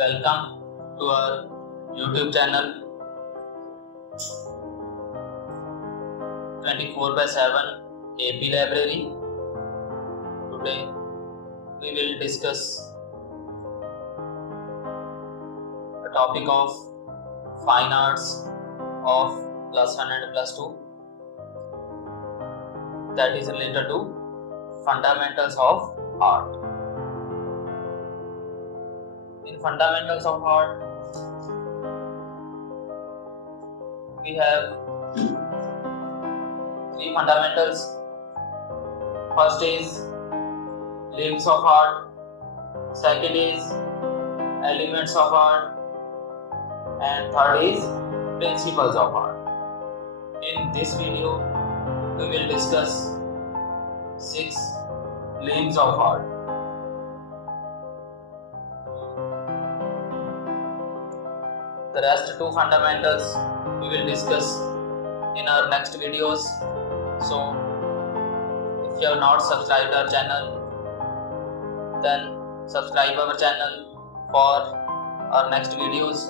Welcome to our YouTube channel 24/7 AP Library. Today we will discuss a topic of fine arts of +1 and +2, that is related to fundamentals of art. In fundamentals of art, we have three fundamentals. First is limbs of art, second is elements of art, and third is principles of art. In this video, we will discuss 6 limbs of art. The rest 2 fundamentals we will discuss in our next videos. So, if you have not subscribed our channel, then subscribe our channel for our next videos.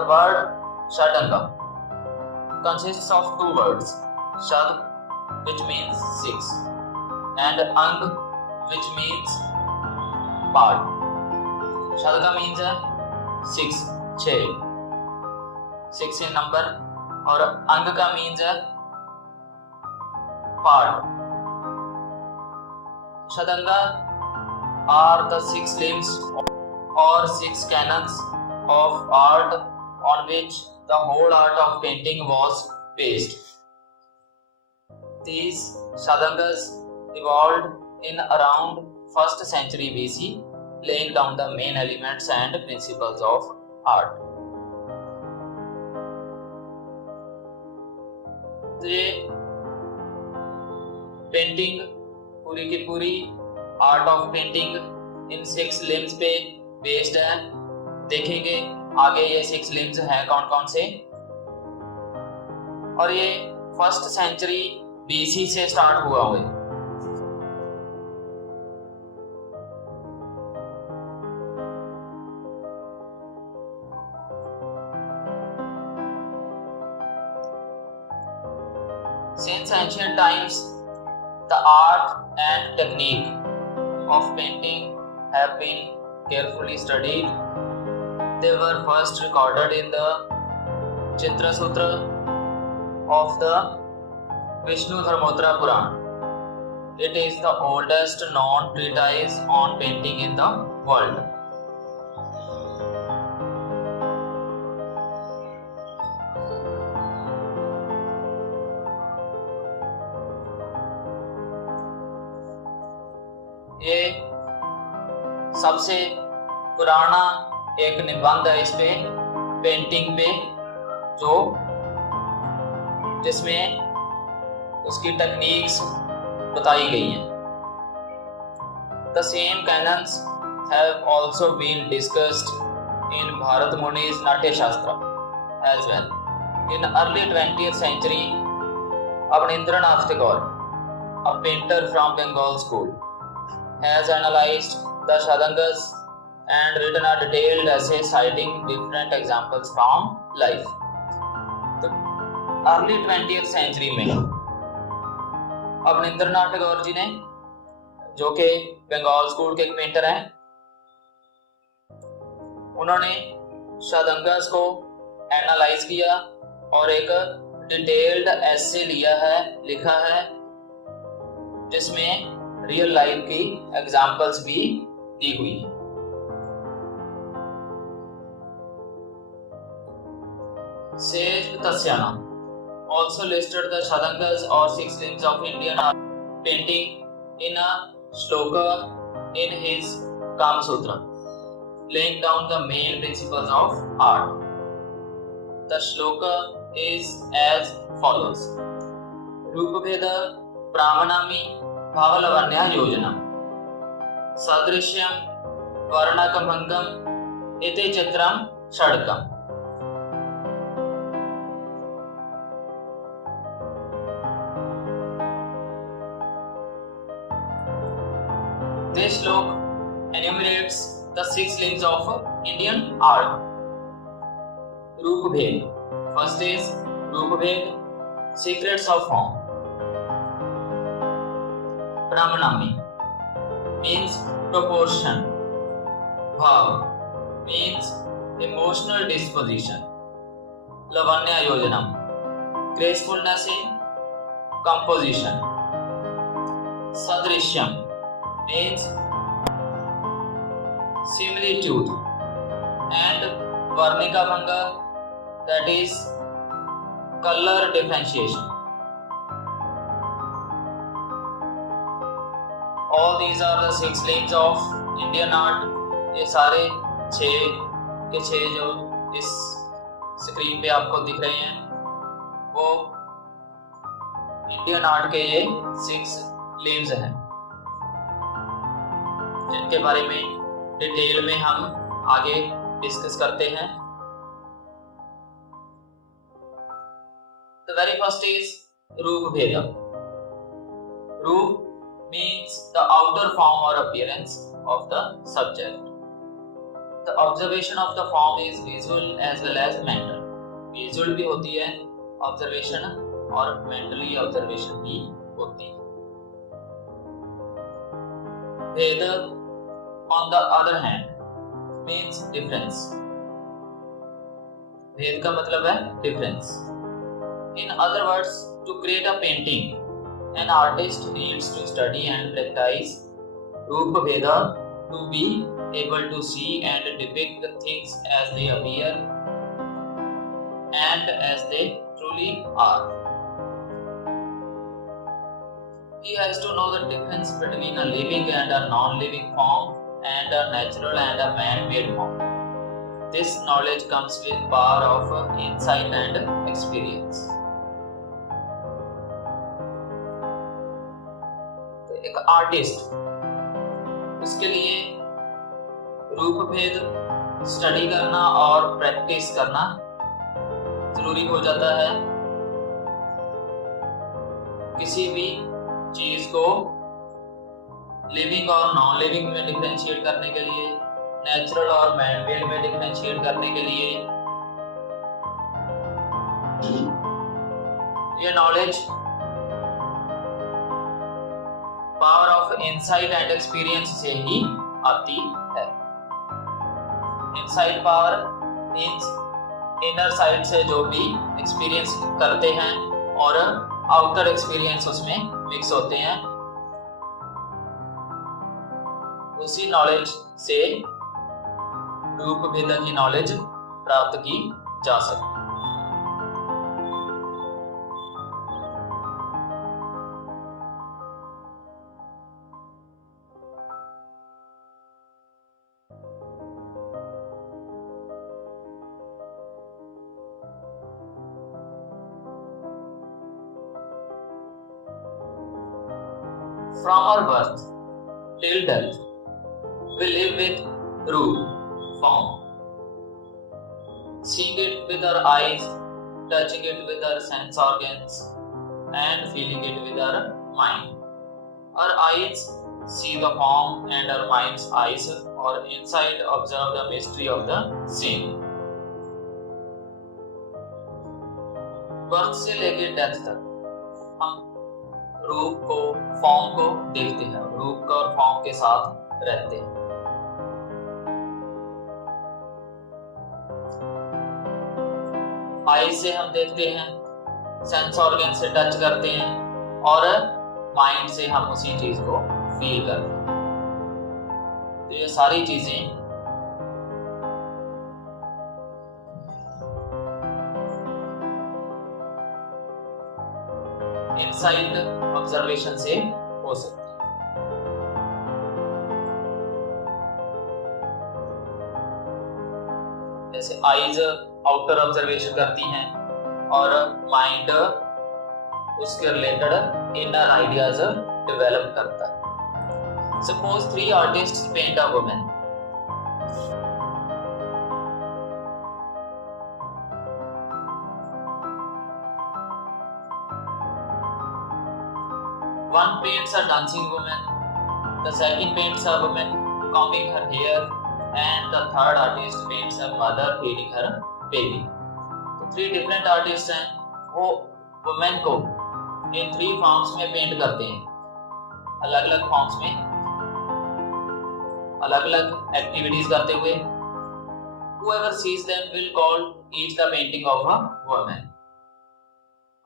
The word Shadanga consists of 2 words, Shad, which means 6, and Ang, which means part. Shad का means है 6, 6 in number, और Ang का means है part. Shadanga are the 6 limbs or 6 canons of art on which the whole art of painting was based. These Shadangas evolved in around 1st century BC, laying down the main elements and principles of art. ये painting पूरी की पूरी art of painting in 6 limbs पे based है. देखेंगे आगे ये 6 limbs हैं कौन कौन से, और ये 1st सेंचुरी BC से स्टार्ट हुआ हुआ. Since ancient times, the art and technique of painting have been carefully studied. They were first recorded in the Chitra Sutra of the Vishnu Dharmottara Puran. It is the oldest known treatise on painting in the world. ये सबसे पुराना एक निबंध है इस पे painting पे, जो जिसमें उसकी टेक्निक्स बताई गई हैं. The same canons have also been discussed in Bharat Muni's Natya Shastra as well. In early 20th century, Abanindranath Tagore, a painter from Bengal school, has analyzed the Shadangas and written a detailed essay citing different examples from life. तो early 20th century में अवनिंद्रनाथ टैगोर जी ने, जो कि Bengal school के एक painter हैं, उन्होंने शादंगास को एनालाइज किया और एक डिटेल्ड एसे लिखा है जिसमें रियल लाइफ की एग्जांपल्स भी दी हुई हैं. Sage Tasyana also listed the Shadangas or 6 limbs of Indian art painting in a shloka in his Kama Sutra, laying down the main principles of art. The shloka is as follows: Rupaveda Pramanami Bhavalavanya Yojana Sadrishyam Varnakambhangam Iti Chitram Shadkam. six limbs of Indian art. रूप भेद. First is रूप भेद, secrets of form. Pranamami means proportion. Bhav means emotional disposition. Lavanya Yojanam, gracefulness in composition. Sadrishyam means similitude, and Varnika Bhanga, that is color differentiation. All these are the six limbs of Indian art. ये सारे छह के छह जो इस screen पे आपको दिख रहे हैं वो इंडियन आर्ट के ये सिक्स लिम्स हैं, जिनके बारे में डिटेल में हम आगे डिस्कस करते हैं. The very first is रूप भेद. रूप means the outer form or appearance of the subject. The observation of the form is visual as well as mental. Visual भी होती है observation और mentally observation भी होती है. भेद on the other hand means difference. भेद का मतलब है difference. In other words, to create a painting, an artist needs to study and practice Rupa Veda to be able to see and depict the things as they appear and as they truly are. He has to know the difference between a living and a non-living form, and a natural and a man-made form. This knowledge comes with power of insight and experience. एक artist, उसके लिए रूप भेद study करना और practice करना जरूरी हो जाता है. किसी भी चीज को लिविंग और नॉन लिविंग में डिफरेंशिएट करने के लिए, नेचुरल और मैन मेड में डिफरेंशिएट करने के लिए ये knowledge power of insight and experience से ही आती है. Insight power means inner side से जो भी एक्सपीरियंस करते हैं और आउटर एक्सपीरियंस उसमें मिक्स होते हैं, उसी नॉलेज से रूप भेद की नॉलेज प्राप्त की जा सकती है. From our birth till death, we live with root form, seeing it with our eyes, touching it with our sense organs, and feeling it with our mind. Our eyes see the form, and our mind's eyes or insight observe the mystery of the same. Birth से लेकर death तक हम रूप को, form को देखते हैं, रूप का और फॉर्म के साथ रहते हैं. आई से हम देखते हैं, सेंस ऑर्गन से टच करते हैं और माइंड से हम उसी चीज को फील करते हैं. तो ये सारी चीजें इनसाइट ऑब्जर्वेशन से हो सकती है. जैसे आईज आउटर ऑब्जर्वेशन करती हैं और माइंड उसके रिलेटेड इनर आइडियाज डेवलप करता है. Suppose 3 artists paint a woman. One paints a dancing woman, the second paints a woman combing her hair, and the third artist paints a mother feeding her baby. तो 3 different artist हैं, वो women को इन 3 forms में paint करते हैं, अलग अलग forms में, अलग अलग एक्टिविटीज करते हुए. Whoever sees them will call each the painting of a woman.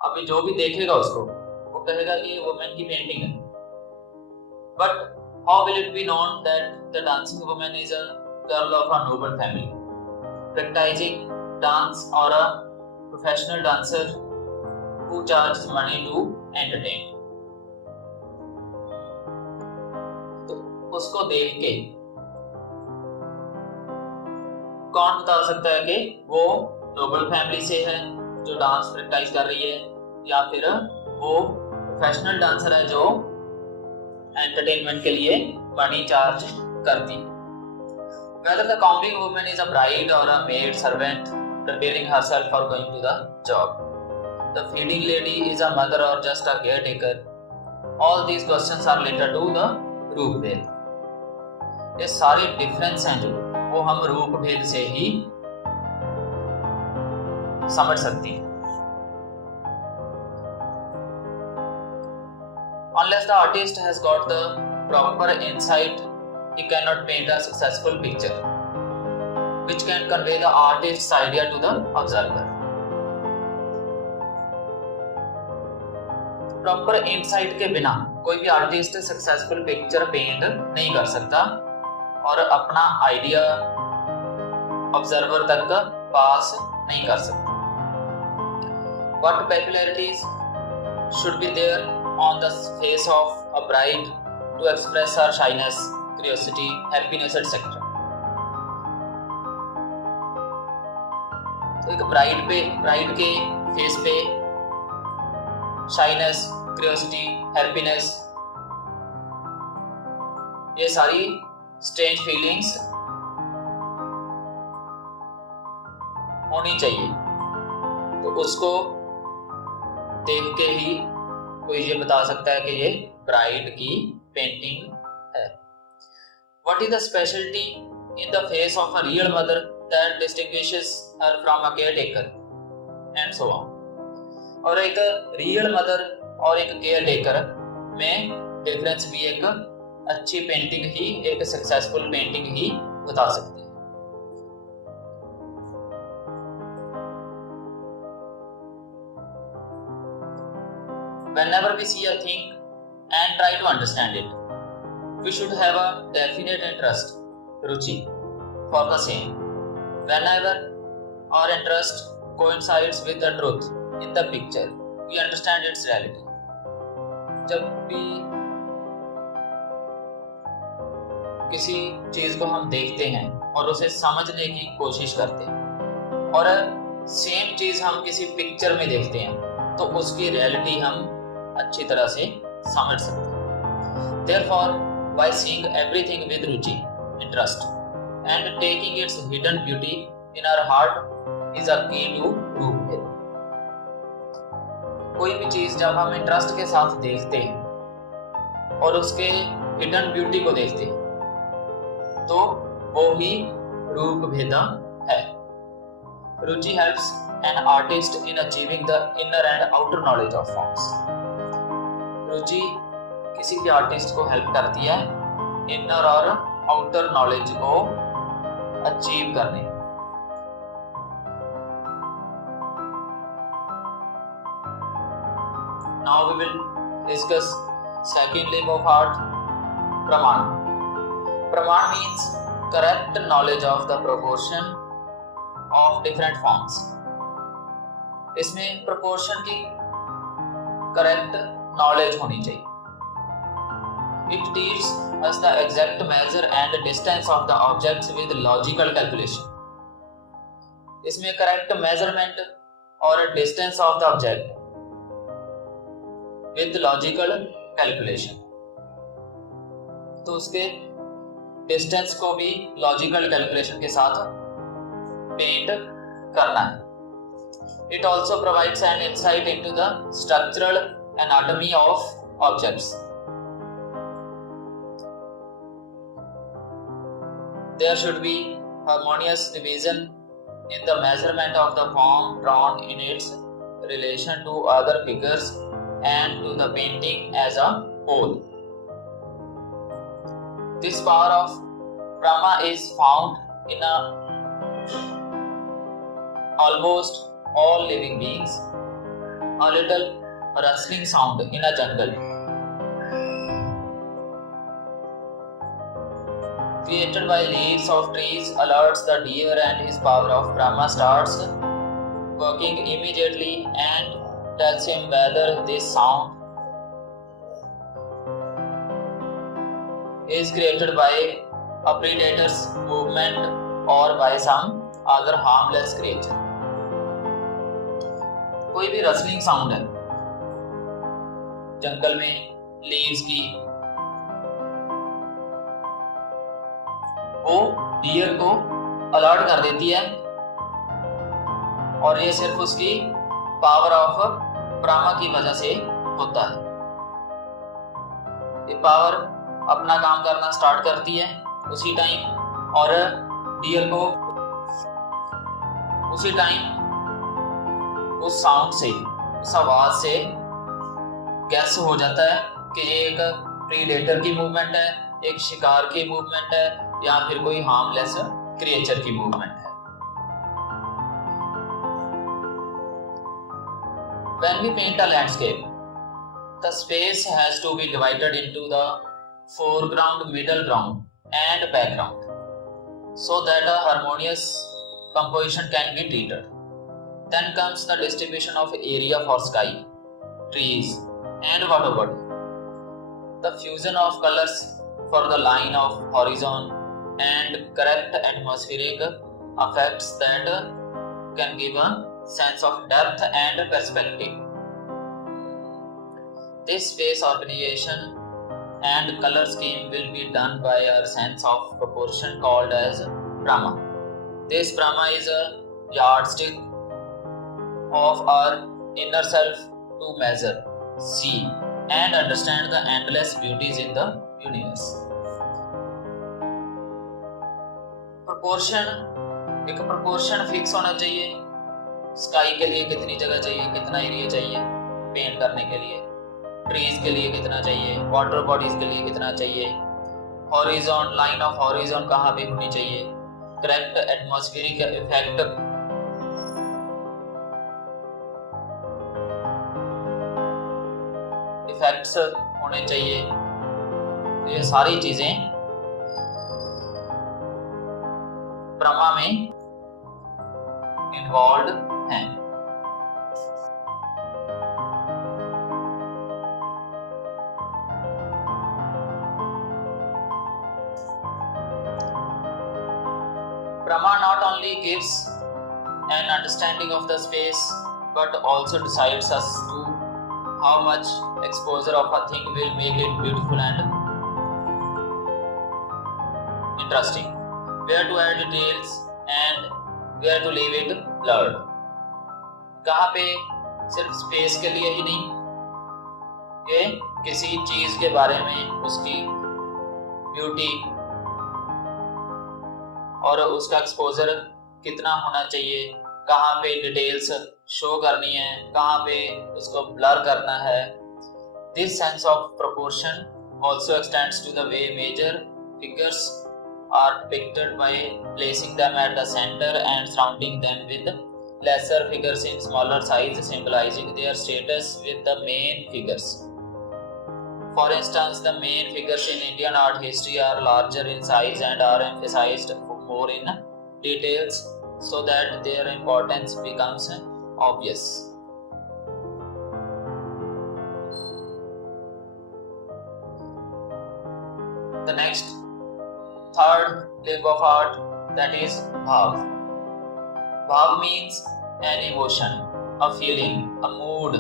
अभी जो भी देखेगा उसको वो कहेगा कि ये वुमेन की पेंटिंग है. But how will it be known that the dancing woman is a girl of a noble family, practicing dance, or a professional dancer who charges money to entertain? तो उसको देख के कौन बता सकता है कि वो नोबल फैमिली से है जो डांस प्रैक्टिस कर रही है, या फिर वो प्रोफेशनल डांसर है जो एंटरटेनमेंट के लिए मनी चार्ज करती. Whether the combing woman is a bride or a maid servant preparing herself for going to the job, the feeding lady is a mother or just a caretaker, all these questions are related to the रूप भेद. ये सारे difference हैं जो वो हम रूप भेद से ही समझ सकते हैं. Unless the artist has got the proper insight, he cannot paint a successful picture, which can convey the artist's idea to the observer. Proper insight के बिना कोई भी आर्टिस्ट सक्सेसफुल पिक्चर पेंट नहीं कर सकता और अपना आइडिया ऑब्जर्वर तक पास नहीं कर सकता. What peculiarities should be there on the face of a bride to express her shyness, curiosity, happiness, etc. तो एक ब्राइड के फेस पे शाइनेस, क्यूरियोसिटी, हैप्पीनेस, ये सारी स्ट्रेंज फीलिंग्स होनी चाहिए. तो उसको देख के ही कोई ये बता सकता है कि ये ब्राइड की पेंटिंग है. What is the specialty in the face of a real mother that distinguishes her from a caretaker and so on. और एक रियल मदर और एक केयर टेकर में डिफरेंस भी एक अच्छी पेंटिंग ही, एक सक्सेसफुल पेंटिंग ही बता सकती है. Whenever we see a thing and try to understand it, we should have a definite interest, ruchi, for the same. Whenever our interest coincides with the truth in the picture, we understand its reality. जब भी किसी चीज को हम देखते हैं और उसे समझने की कोशिश करते हैं और सेम चीज हम किसी पिक्चर में देखते हैं तो उसकी रियलिटी हम अच्छी तरह से समझ सकते हैं. Therefore, by seeing everything with ruchi, interest, and taking its hidden beauty in our heart is a key to रूप भेद. कोई भी चीज जब हम इंटरेस्ट के साथ देखते हैं और उसके हिडन ब्यूटी को देखते हैं तो वो ही रूप भेद है. रुचि helps an artist in achieving the inner and outer knowledge of forms. रुचि किसी भी आर्टिस्ट को हेल्प करती है इनर और आउटर नॉलेज को अचीव करने. Now we will discuss second type of art, praman. Praman means correct knowledge of the proportion of different forms. इसमें proportion की correct knowledge होनी चाहिए. It teaches us the exact measure and distance of the objects with logical calculation. इसमें correct measurement और distance of the object with logical calculation. तो उसके distance को भी logical calculation के साथ paint करना है. It also provides an insight into the structural anatomy of objects. There should be harmonious division in the measurement of the form drawn in its relation to other figures and to the painting as a whole. This power of Brahma is found in almost all living beings. A little rustling sound in a jungle, created by leaves of trees, alerts the deer, and his power of Brahma starts working immediately and tells him whether this sound is created by a predator's movement or by some other harmless creature. कोई भी rustling sound है जंगल में leaves की, वो dear को alert कर देती है और ये सिर्फ उसकी पावर ऑफ ब्रह्मा की वजह से होता है। ये पावर अपना काम करना स्टार्ट करती है उसी टाइम और डियर को उसी टाइम उस साउंड से, उस आवाज से गैस हो जाता है कि ये एक प्रीडेटर की मूवमेंट है, एक शिकार की मूवमेंट है या फिर कोई हार्मलेस क्रिएचर की मूवमेंट है। When we paint a landscape, the space has to be divided into the foreground, middle ground and background so that a harmonious composition can be treated. Then comes the distribution of area for sky, trees and water body. The fusion of colors for the line of horizon and correct atmospheric effects that can give a sense of depth and perspective. This space organization and color scheme will be done by our sense of proportion called as Brahma. This Brahma is a yardstick of our inner self to measure, see and understand the endless beauties in the universe. Proportion, एक proportion fix होना चाहिए। Sky के लिए कितनी जगह चाहिए, कितना area चाहिए पेंट करने के लिए, ट्रीज के लिए कितना चाहिए, वाटर बॉडीज के लिए कितना चाहिए, हॉरिजॉन, लाइन ऑफ हॉरिजॉन कहाँ पे होनी चाहिए, करेक्ट एटमॉस्फेरिक इफेक्ट्स होने चाहिए। ये सारी चीजें ब्रह्मा में इन्वॉल्व हैं। Brahma not only gives an understanding of the space but also decides as to how much exposure of a thing will make it beautiful and interesting, where to add details and where to leave it blurred. कहाँ पे सिर्फ space के लिए ही नहीं, ये किसी चीज के बारे में उसकी ब्यूटी और उसका एक्सपोजर कितना होना चाहिए, कहाँ पे डिटेल्स शो करनी है, कहाँ पे उसको ब्लर करना है. This sense of proportion also extends to the way major figures are depicted by placing them at the center and surrounding them with lesser figures in smaller size, symbolizing their status with the main figures. For instance, the main figures in Indian art history are larger in size and are emphasized more in details so that their importance becomes obvious. The next, third leg of art, that is bhav. Bhav means an emotion, a feeling, a mood,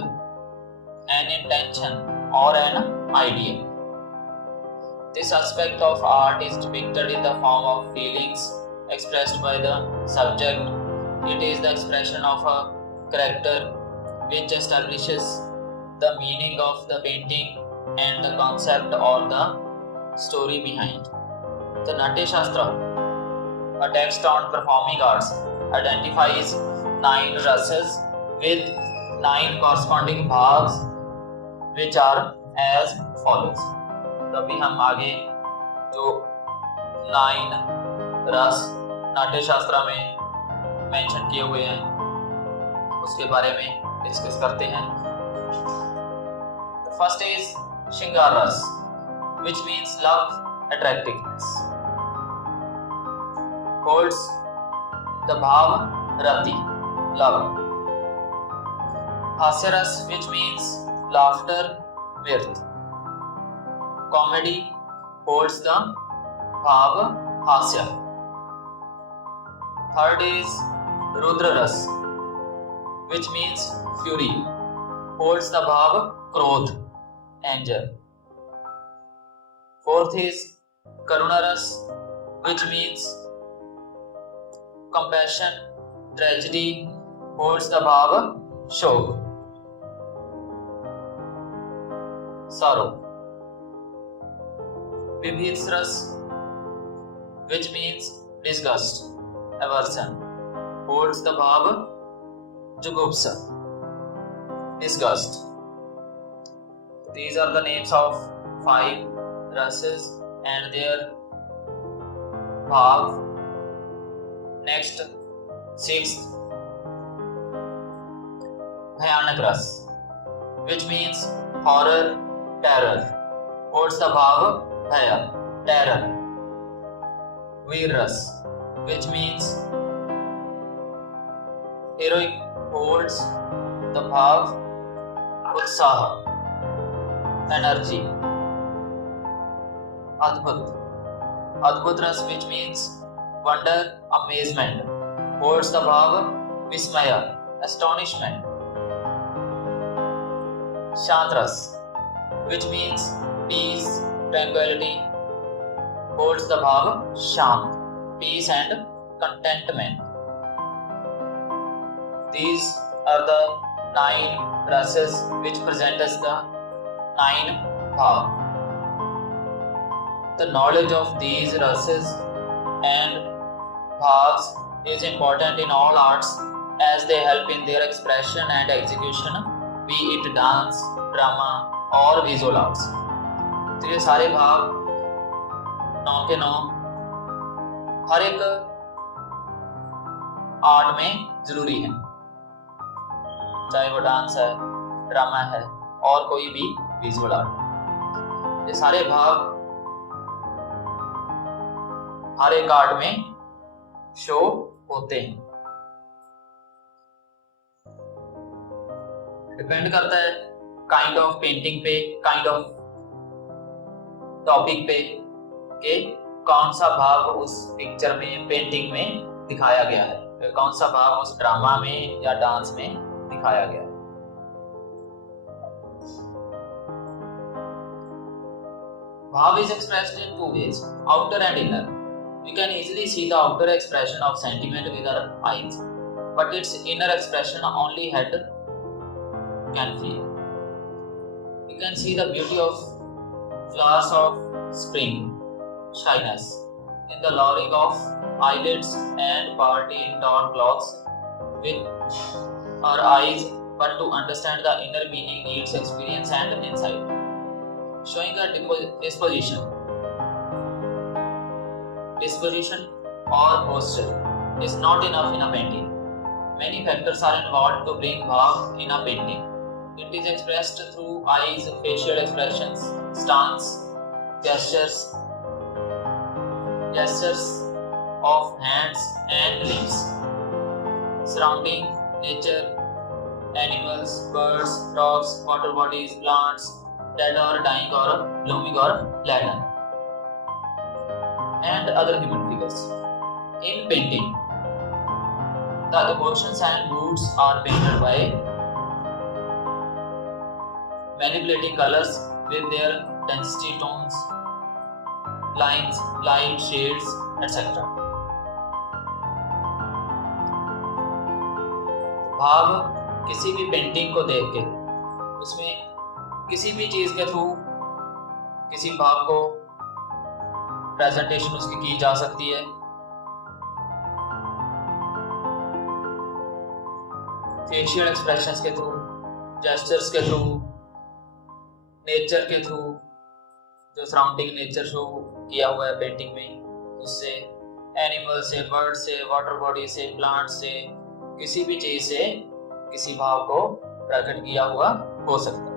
an intention, or an idea. This aspect of art is depicted in the form of feelings expressed by the subject. It is the expression of a character which establishes the meaning of the painting and the concept or the story behind. The Natya Shastra A text on performing arts identifies 9 rases with 9 corresponding bhavs which are as follows. तो अभी हम आगे जो 9 रस नाट्य शास्त्र में mention किए हुए हैं उसके बारे में डिस्कस करते हैं. The first is Shringar Ras, which means love, attractiveness. Holds the bhav rati, love. Hasya Ras, which means laughter, mirth. Comedy holds the bhav hasya. Third is Rudra Ras, which means fury, holds the bhav krodh, anger. Fourth is Karuna Ras, which means compassion, tragedy, holds the bhav shok, sorrow. Vibhits Ras, which means disgust, aversion, holds the bhav jugupsa, disgust. These are the names of 5 rases and their bhav. Next, 6th, Bhayanak Ras, which means horror, terror, holds the bhav bhaya, terror. Veer Ras, which means heroic, holds the bhav utsaha, energy. Adbhut Ras, which means wonder, amazement, holds the bhav vismaya, astonishment. Shant Ras, which means peace, tranquility, holds the bhav shant, peace and contentment. These are the 9 rases which present us the 9 bhav. The knowledge of these rases and bhavs is important in all arts as they help in their expression and execution, be it dance, drama or visual arts. तो ये सारे भाव 9 के 9 हर एक art में जरूरी है, चाहे वो डांस है, ड्रामा है और कोई भी विजुअल आर्ट. ये सारे भाव हर एक आर्ट में शो होते हैं. डिपेंड करता है काइंड ऑफ पेंटिंग पे, काइंड ऑफ टॉपिक पे कि कौन सा भाव उस पिक्चर में, पेंटिंग में दिखाया गया है, कौन सा भाव उस ड्रामा में या डांस में दिखाया गया है. Bhav is expressed in 2 ways, outer and inner. We can easily see the outer expression of sentiment with our eyes, but its inner expression only head can feel. You can see the beauty of flowers of spring, shyness in the lowering of eyelids and party in torn clothes with our eyes, but to understand the inner meaning needs experience and insight. Showing a disposition or posture is not enough in a painting. Many factors are involved to bring bhav in a painting. It is expressed through eyes, facial expressions, stance, gestures of hands and limbs, surrounding nature, animals, birds, rocks, water bodies, plants, dead or dying or blooming or laden, and other human figures. In painting, the emotions and moods are painted by manipulating colors with their density tones, lines, light, shades, etc. भाव किसी भी painting को देख के उसमें किसी भी चीज के थ्रू किसी भाव को प्रेजेंटेशन उसकी की जा सकती है. फेशियल एक्सप्रेशंस के थ्रू, जेस्चर्स के थ्रू, नेचर के थ्रू, जो सराउंडिंग नेचर शो किया हुआ है पेंटिंग में, उससे, एनिमल से, बर्ड से, वाटर बॉडी से, प्लांट से, किसी भी चीज से किसी भाव को प्रकट किया हुआ हो सकता है।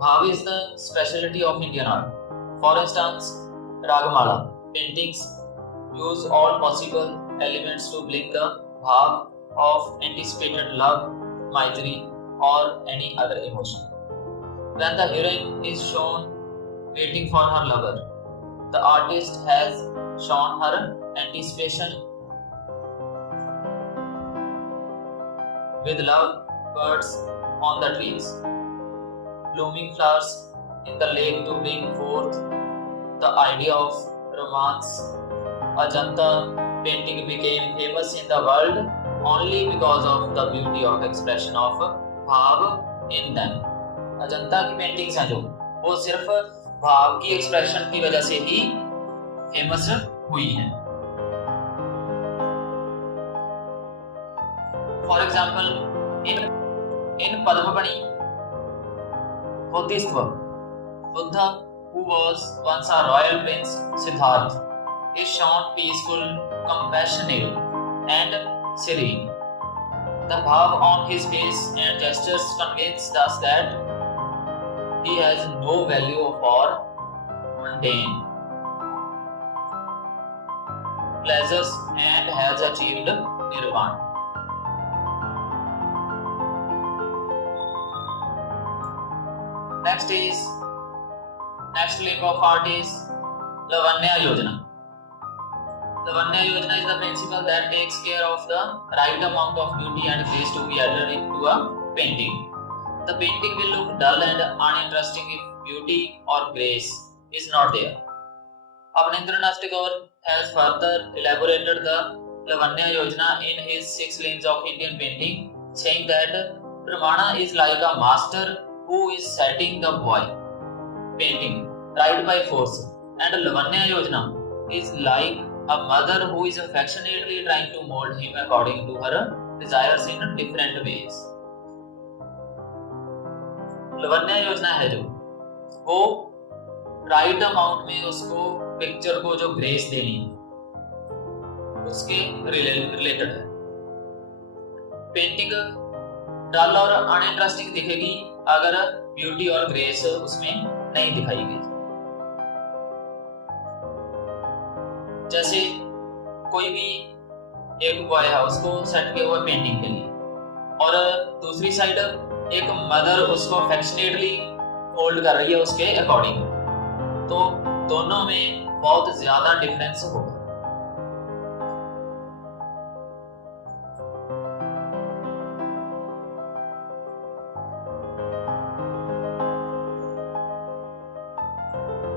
भाव is the specialty of Indian art. For instance, Ragmala paintings use all possible elements to bring the bhav of anticipated love, maitri, or any other emotion. When the heroine is shown waiting for her lover, the artist has shown her anticipation with love birds on the trees, blooming flowers in the lake to bring forth the idea of romance. Ajanta painting became famous in the world only because of the beauty of expression of भाव in them. Ajanta की paintings हैं जो, वो सिर्फ भाव की expression की वजह से ही फेमस हुई हैं। For example, in Padmapani Bodhisattva, Buddha, who was once a royal prince, Siddhartha, is shown peaceful, compassionate, and serene. The bhav on his face and gestures convince us that he has no value for mundane pleasures and has achieved nirvana. Next link of art is Lavanya Yojana. Lavanya Yojana is the principle that takes care of the right amount of beauty and grace to be added into a painting. The painting will look dull and uninteresting if beauty or grace is not there. Abanindranath Tagore has further elaborated the Lavanya Yojana in his 6 lanes of Indian painting, saying that Pramana is like a master who is setting the boy painting right by force, and Lavanya Yojana is like a mother who is affectionately trying to mold him according to her desires in different ways. Lavanya योजना है जो, वो right amount में उसको picture को जो grace देनी उसके रिलेटेड है। पेंटिंग डल और अनइंटरेस्टिंग दिखेगी अगर ब्यूटी और ग्रेस उसमें नहीं दिखाई गई। जैसे कोई भी एक बॉय है, उसको सेट किया हुआ पेंटिंग के लिए, और दूसरी साइड एक मदर उसको अफेक्शनेटली होल्ड कर रही है उसके अकॉर्डिंग, तो दोनों में बहुत ज्यादा डिफरेंस होगा।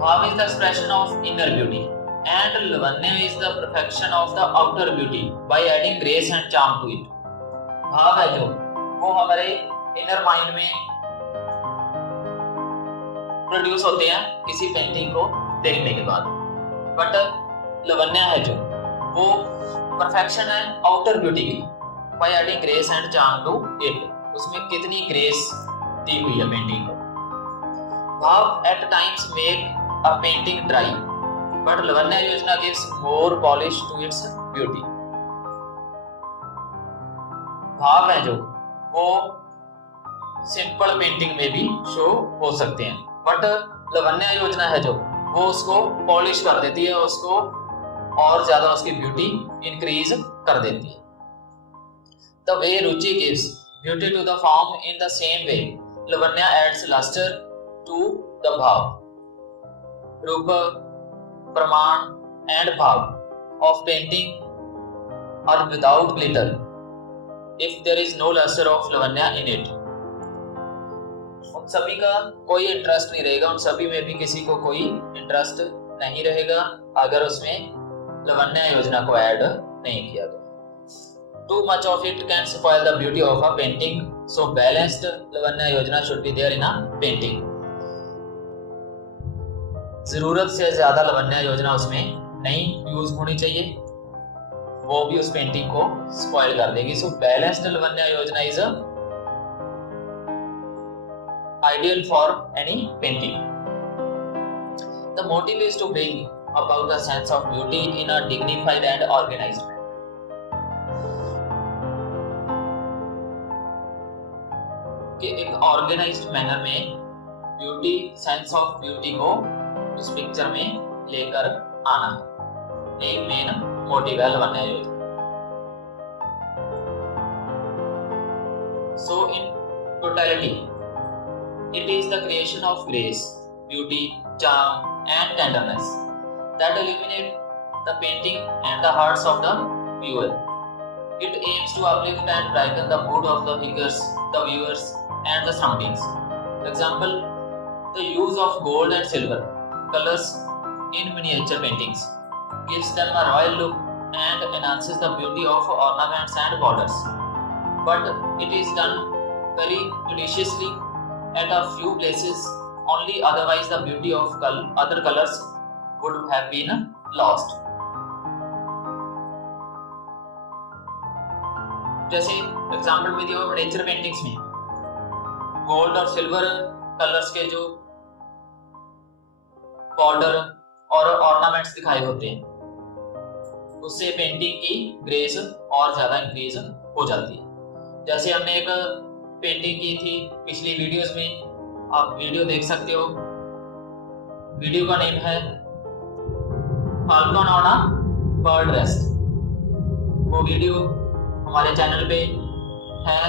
Bhav is the expression of inner beauty, and Lavanya is the perfection of the outer beauty by adding grace and charm to it. भाव है जो, वो हमारे इनर माइंड में प्रोड्यूस होते हैं किसी पेंटिंग को देखने के बाद, बट लवन्या है जो, वो परफेक्शन है आउटर ब्यूटी की, by adding grace and charm to it. उसमें कितनी ग्रेस दी हुई है पेंटिंग को। भाव at times make a painting dry, but Lavanya Yojana gives more polish to its beauty. भाव है जो, वो सिंपल पेंटिंग में भी शो हो सकते हैं, बट लवन्या योजना है जो, वो उसको पॉलिश कर देती है, उसको और ज्यादा उसकी ब्यूटी इंक्रीज कर देती है। The way Ruchi gives beauty to the form, in the same way Lavanya adds luster to the bhav. Rupa, Praman and bhav of painting are without glitter if there is no luster of Lavanya in it. उन सभी का कोई interest नहीं रहेगा, उन सभी में भी किसी को कोई इंटरेस्ट नहीं रहेगा अगर उसमें लवन्या योजना को ऐड नहीं किया गया। Too much of it can spoil the beauty of a painting, so balanced Lavanya योजना should be there in a painting. जरूरत से ज्यादा लवन्या योजना उसमें नहीं यूज होनी चाहिए, वो भी उस पेंटिंग को स्पॉइल कर देगी। सो बैलेंस्ड लवण्य योजना is ideal for any painting. The motive is to bring about a sense of beauty in a dignified and organized manner. कि एक ऑर्गेनाइज्ड मैनर में ब्यूटी, सेंस ऑफ ब्यूटी को उस पिक्चर में लेकर आना एक मेन मोटिव है लवण्य योजना। So in totality, it is the creation of grace, beauty, charm, and tenderness that illuminate the painting and the hearts of the viewer. It aims to uplift and brighten the mood of the figures, the viewers, and the surroundings. For example, the use of gold and silver colors in miniature paintings gives them a royal look and enhances the beauty of ornaments and borders. But it is done very judiciously at a few places only, otherwise the beauty of other colors would have been lost. जैसे example में दिया हुआ nature paintings में gold और silver colours के जो border और ornaments दिखाए होते हैं, उससे पेंटिंग की ग्रेस और ज्यादा इंक्रीज हो जाती है। जैसे हमने एक पेंटिंग की थी पिछली वीडियोस में, आप वीडियो देख सकते हो। वीडियो का नेम है falcon on a bird rest. वो वीडियो हमारे चैनल पे है।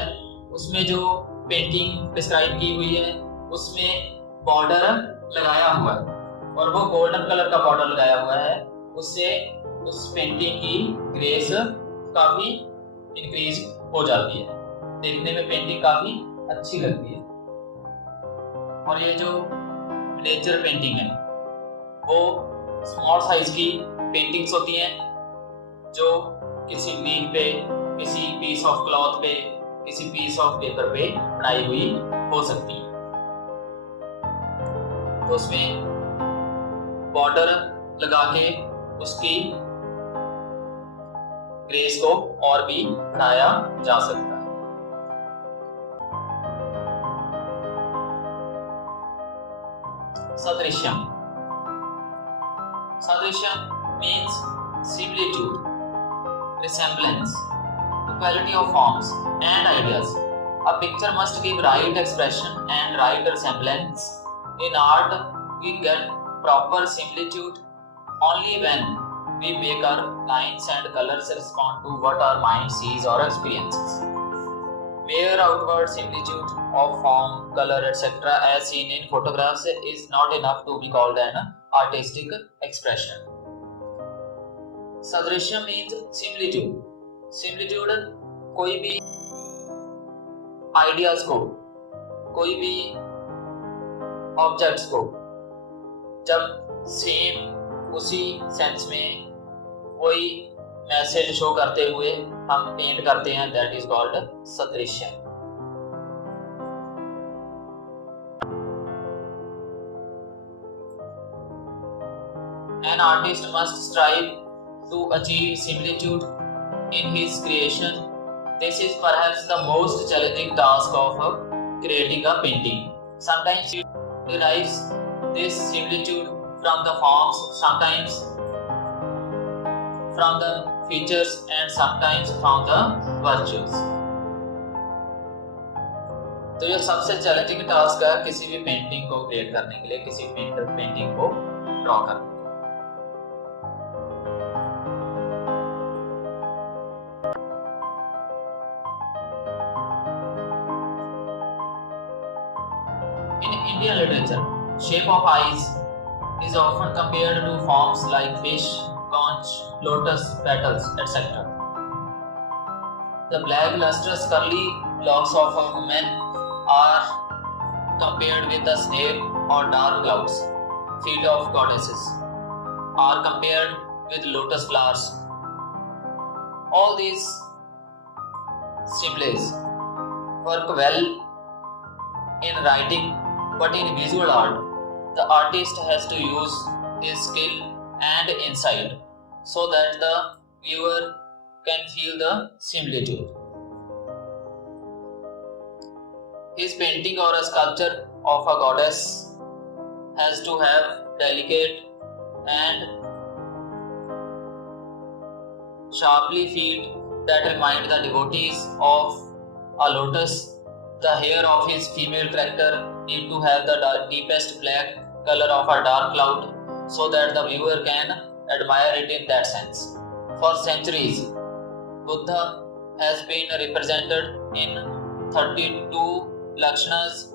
उसमें जो पेंटिंग डिस्क्राइब की हुई है उसमें बॉर्डर लगाया हुआ है और वो गोल्डन कलर का बॉर्डर लगाया हुआ है। उससे उस पेंटिंग की ग्रेस काफी इंक्रीज हो जाती है, देखने में पेंटिंग काफी अच्छी लगती है। और ये जो मिनिएचर पेंटिंग है वो स्मॉल साइज की पेंटिंग्स होती हैं जो किसी लीफ पे, किसी पीस ऑफ क्लॉथ पे, किसी पीस ऑफ पेपर पे बनाई हुई हो सकती है। तो उसमें बॉर्डर लगा के उसकी ग्रेस को और भी बढ़ाया जा सकता है। Sadrishyam. Sadrishyam means similitude, resemblance, equality of forms and ideas. A picture must give right expression and right resemblance. In art, we get proper similitude only when we make our lines and colors respond to what our mind sees or experiences. Mere outward similitude of form, color, etc. as seen in photographs is not enough to be called an artistic expression. Sadrishyam means similitude. Similitude कोई भी ideas को, कोई भी objects को जब same उसी sense में वही मैसेज शो करते हुए हम पेंट करते हैं, दैट इज कॉल्ड सदृश्य। An artist must strive to achieve similitude in his creation. This is perhaps the most challenging task of creating a painting. Sometimes he derives this similitude from the forms, sometimes from the features and sometimes from the virtues. तो ये सबसे challenging task है किसी भी painting को create करने के लिए, किसी पेंटर पेंटिंग को ड्रॉ करने के लिए। In Indian literature, shape of eyes is often compared to forms like fish, conch, lotus petals, etc. The black lustrous curly locks of a woman are compared with the snail, or dark clouds, feet of goddesses are compared with lotus flowers. All these similes work well in writing, but in visual art, the artist has to use his skill and insight so that the viewer can feel the similitude. His painting or a sculpture of a goddess has to have delicate and sharply feet that remind the devotees of a lotus. The hair of his female character need to have the deepest black color of a dark cloud so that the viewer can admire it in that sense. For centuries, Buddha has been represented in 32 lakshanas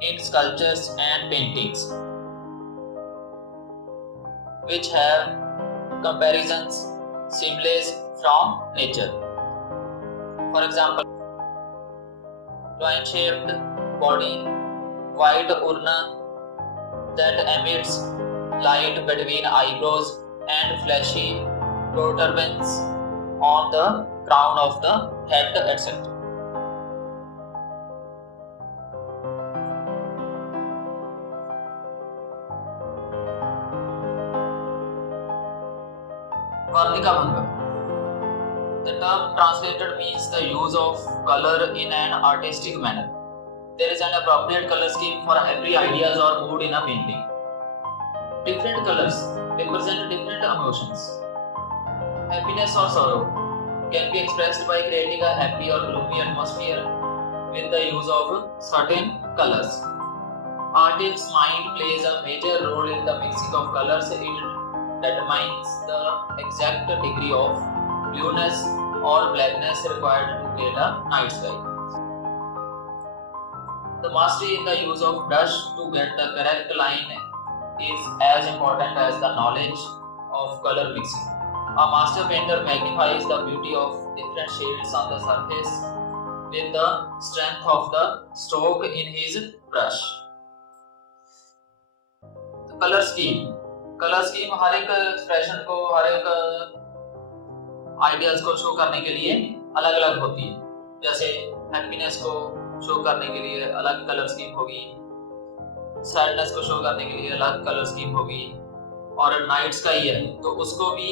in sculptures and paintings, which have comparisons similes from nature. For example, twine-shaped body, white urna that emits light between eyebrows, and fleshy protuberance on the crown of the head, etc. Varnika Bhanga. The term translated means the use of color in an artistic manner. There is an appropriate color scheme for every ideas or mood in a painting. Different colors represent different emotions. Happiness or sorrow can be expressed by creating a happy or gloomy atmosphere with the use of certain colors. Artist's mind plays a major role in the mixing of colors. It determines the exact degree of blueness or blackness required to create a night sky. The mastery in the use of brush to get the correct line is as important as the knowledge of color mixing. A master painter magnifies the beauty of different shades on the surface with the strength of the stroke in his brush. The color scheme हर एक expression को, हर एक ideas को show करने के लिए अलग अलग होती है. जैसे हैप्पीनेस को शो करने के लिए अलग कलर स्कीम होगी, सैडनेस को शो करने के लिए अलग कलर स्कीम होगी, और नाइट स्काई है तो उसको भी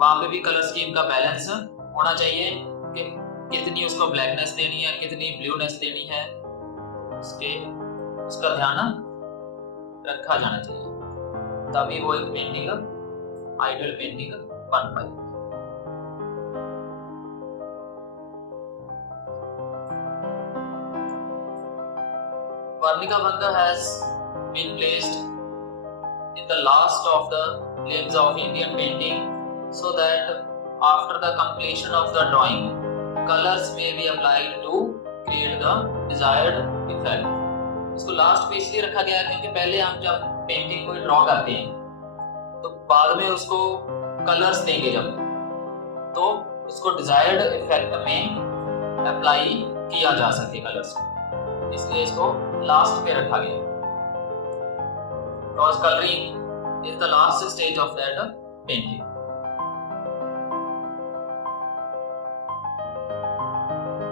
वहां पे भी कलर स्कीम का बैलेंस होना चाहिए कि कितनी उसको ब्लैकनेस देनी है, कितनी ब्लूनेस देनी है, उसका ध्यान रखा जाना चाहिए, तभी वो एक पेंटिंग आइडियल पेंटिंग बन पाए. Varnika Bhanga has been placed in the last of the limbs of Indian painting so that after the completion of the drawing, colors may be applied to create the desired effect. इसको last पे इसलिए रखा गया है क्योंकि पहले हम जब पेंटिंग को ड्रॉ करते हैं तो बाद में उसको कलर्स देंगे जब, तो उसको डिजायर्ड इफेक्ट में अप्लाई किया जा सके कलर्स, इसलिए इसको लास्ट पे रखा गया. Because coloring is the last stage of that painting.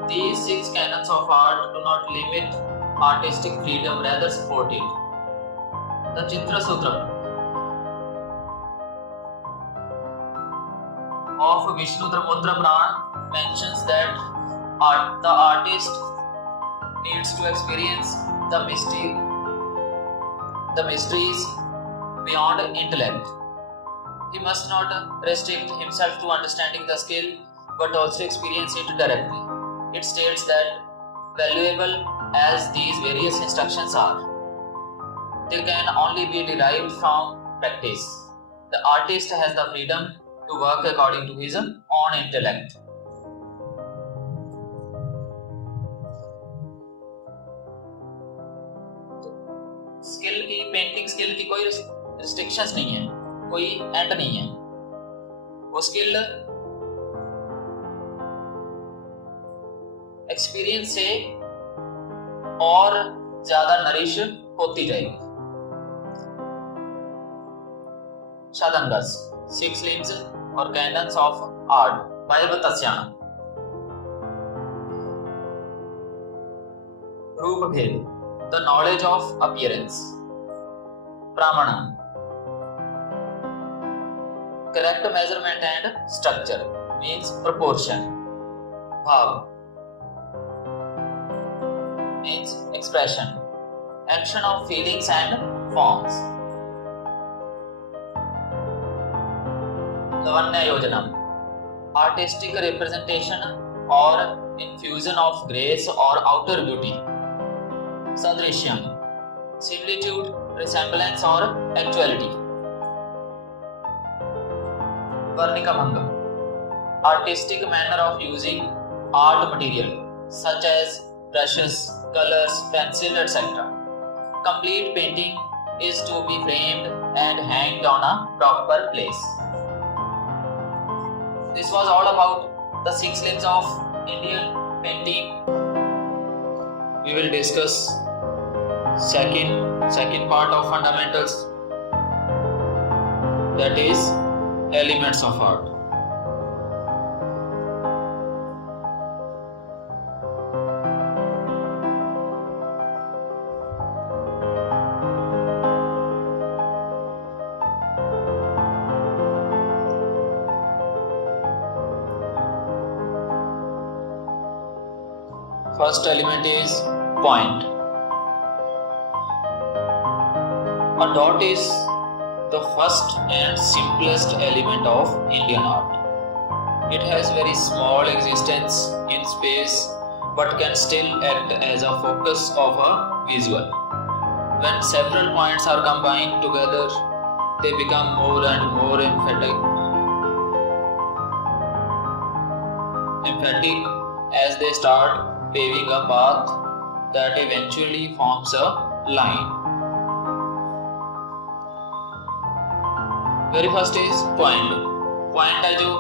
These 6 canons of art do not limit artistic freedom, rather support it. The Chitra Sutra of Vishnu Dharmodra Pran mentions that the artist needs to experience the mysteries beyond intellect. He must not restrict himself to understanding the skill, but also experience it directly. It states that, valuable as these various instructions are, they can only be derived from practice. The artist has the freedom to work according to his own intellect. Skill की, painting skill की कोई restrictions नहीं है, कोई and नहीं है. वो skill experience से और ज्यादा नरिश होती जाएगी. Shadangas, 6 limbs or canons of art by Vatasyana. Roop Bhed, the knowledge of appearance. Pramana, correct measurement and structure. means proportion. Bhav means expression, action of feelings and forms. Lavanya Yojana, artistic representation or infusion of grace or outer beauty. Sadrishyam, similitude, resemblance or actuality. Varnika Bhangam, artistic manner of using art material such as brushes, colors, pencil, etc. Complete painting is to be framed and hanged on a proper place. This was all about the 6 limbs of Indian painting. We will discuss second part of fundamentals, that is elements of art. First element is point. A dot is the first and simplest element of Indian art. It has very small existence in space but can still act as a focus of a visual. When several points are combined together, they become more and more emphatic as they start paving a path that eventually forms a line. Very first is point. Point है जो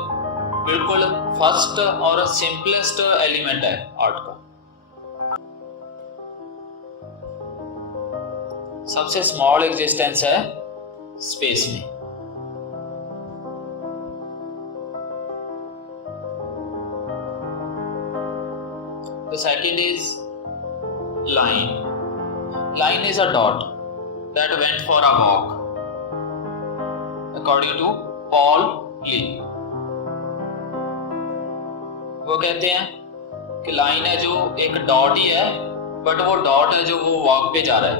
बिल्कुल first और simplest element है art का. सबसे small existence है space में. The second is line. Line is a dot that went for a walk, according to Paul Lee. वो कहते हैं कि लाइन है जो एक डॉट ही है, बट वो डॉट है जो वो वॉक पे जा रहा है,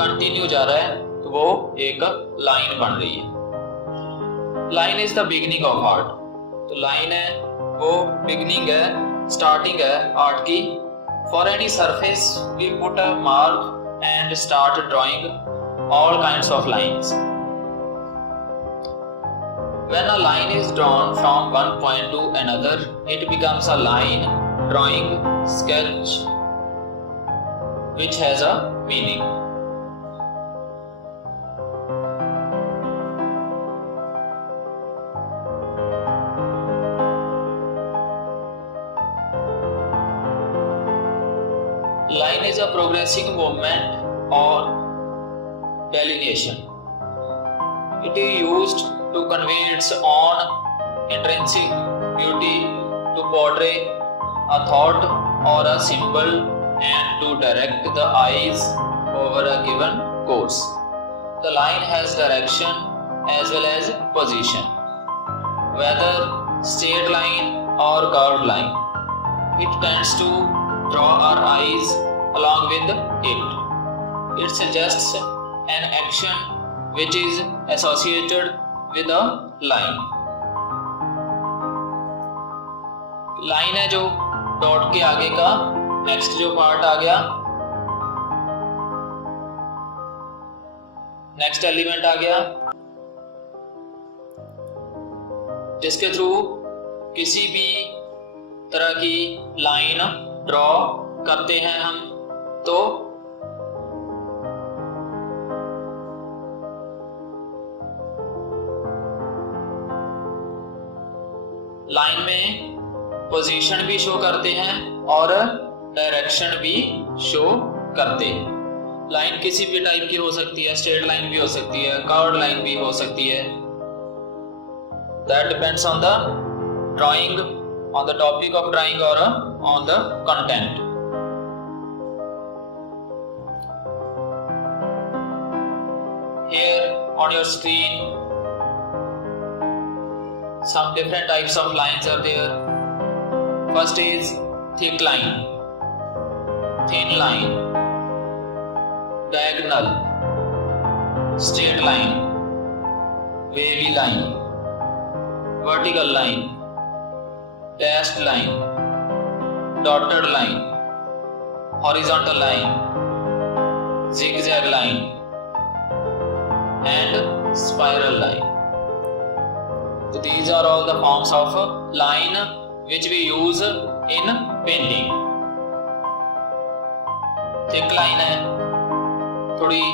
कंटिन्यू जा रहा है, तो वो एक लाइन बन रही है. Line is the beginning of art. तो लाइन है वो बिगिनिंग है, स्टार्टिंग है आर्ट की. For any surface we put a mark and start drawing all kinds of lines. When a line is drawn from one point to another, it becomes a line drawing sketch which has a meaning. Line is a progressive movement or delineation. It is used to convey its own intrinsic beauty, to portray a thought or a symbol, and to direct the eyes over a given course. The line has direction as well as position, whether straight line or curved line. It tends to draw our eyes along with it. It suggests an action which is associated with a line. Line है जो dot के आगे का next जो part आ गया, next element आ गया, जिसके through किसी भी तरह की लाइन ड्रॉ करते हैं हम. तो लाइन में पोजीशन भी शो करते हैं और डायरेक्शन भी शो करते हैं. लाइन किसी भी टाइप की हो सकती है, स्ट्रेट लाइन भी हो सकती है, कर्व्ड लाइन भी हो सकती है. That depends on the drawing, on the topic of drawing or on the content. Here on your screen, some different types of lines are there. First is thick line, thin line, diagonal, straight line, wavy line, vertical line, dashed line, dotted line, horizontal line, zigzag line, and spiral line. So these are all the forms of line which we use in painting. Thick line है, थोड़ी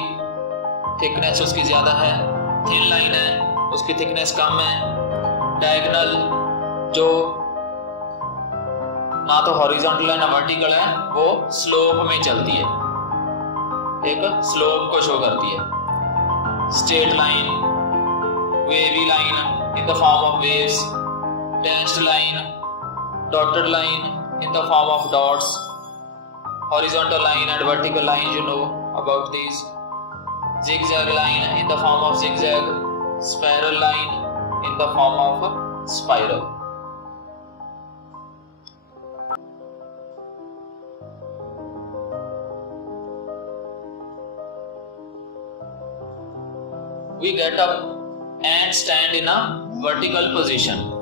thickness उसकी ज़्यादा है. Thin line है, उसकी thickness कम है. Diagonal जो ना तो हॉरिजॉन्टल है ना वर्टिकल है, वो स्लोप में चलती है, एक स्लोप को शो करती है. Straight line, wavy line in the form of waves, dashed line, dotted line in the form of dots, horizontal line and vertical line, you know about these. Zigzag line in the form of zigzag, spiral line in the form of spiral. We get up and stand in a vertical position.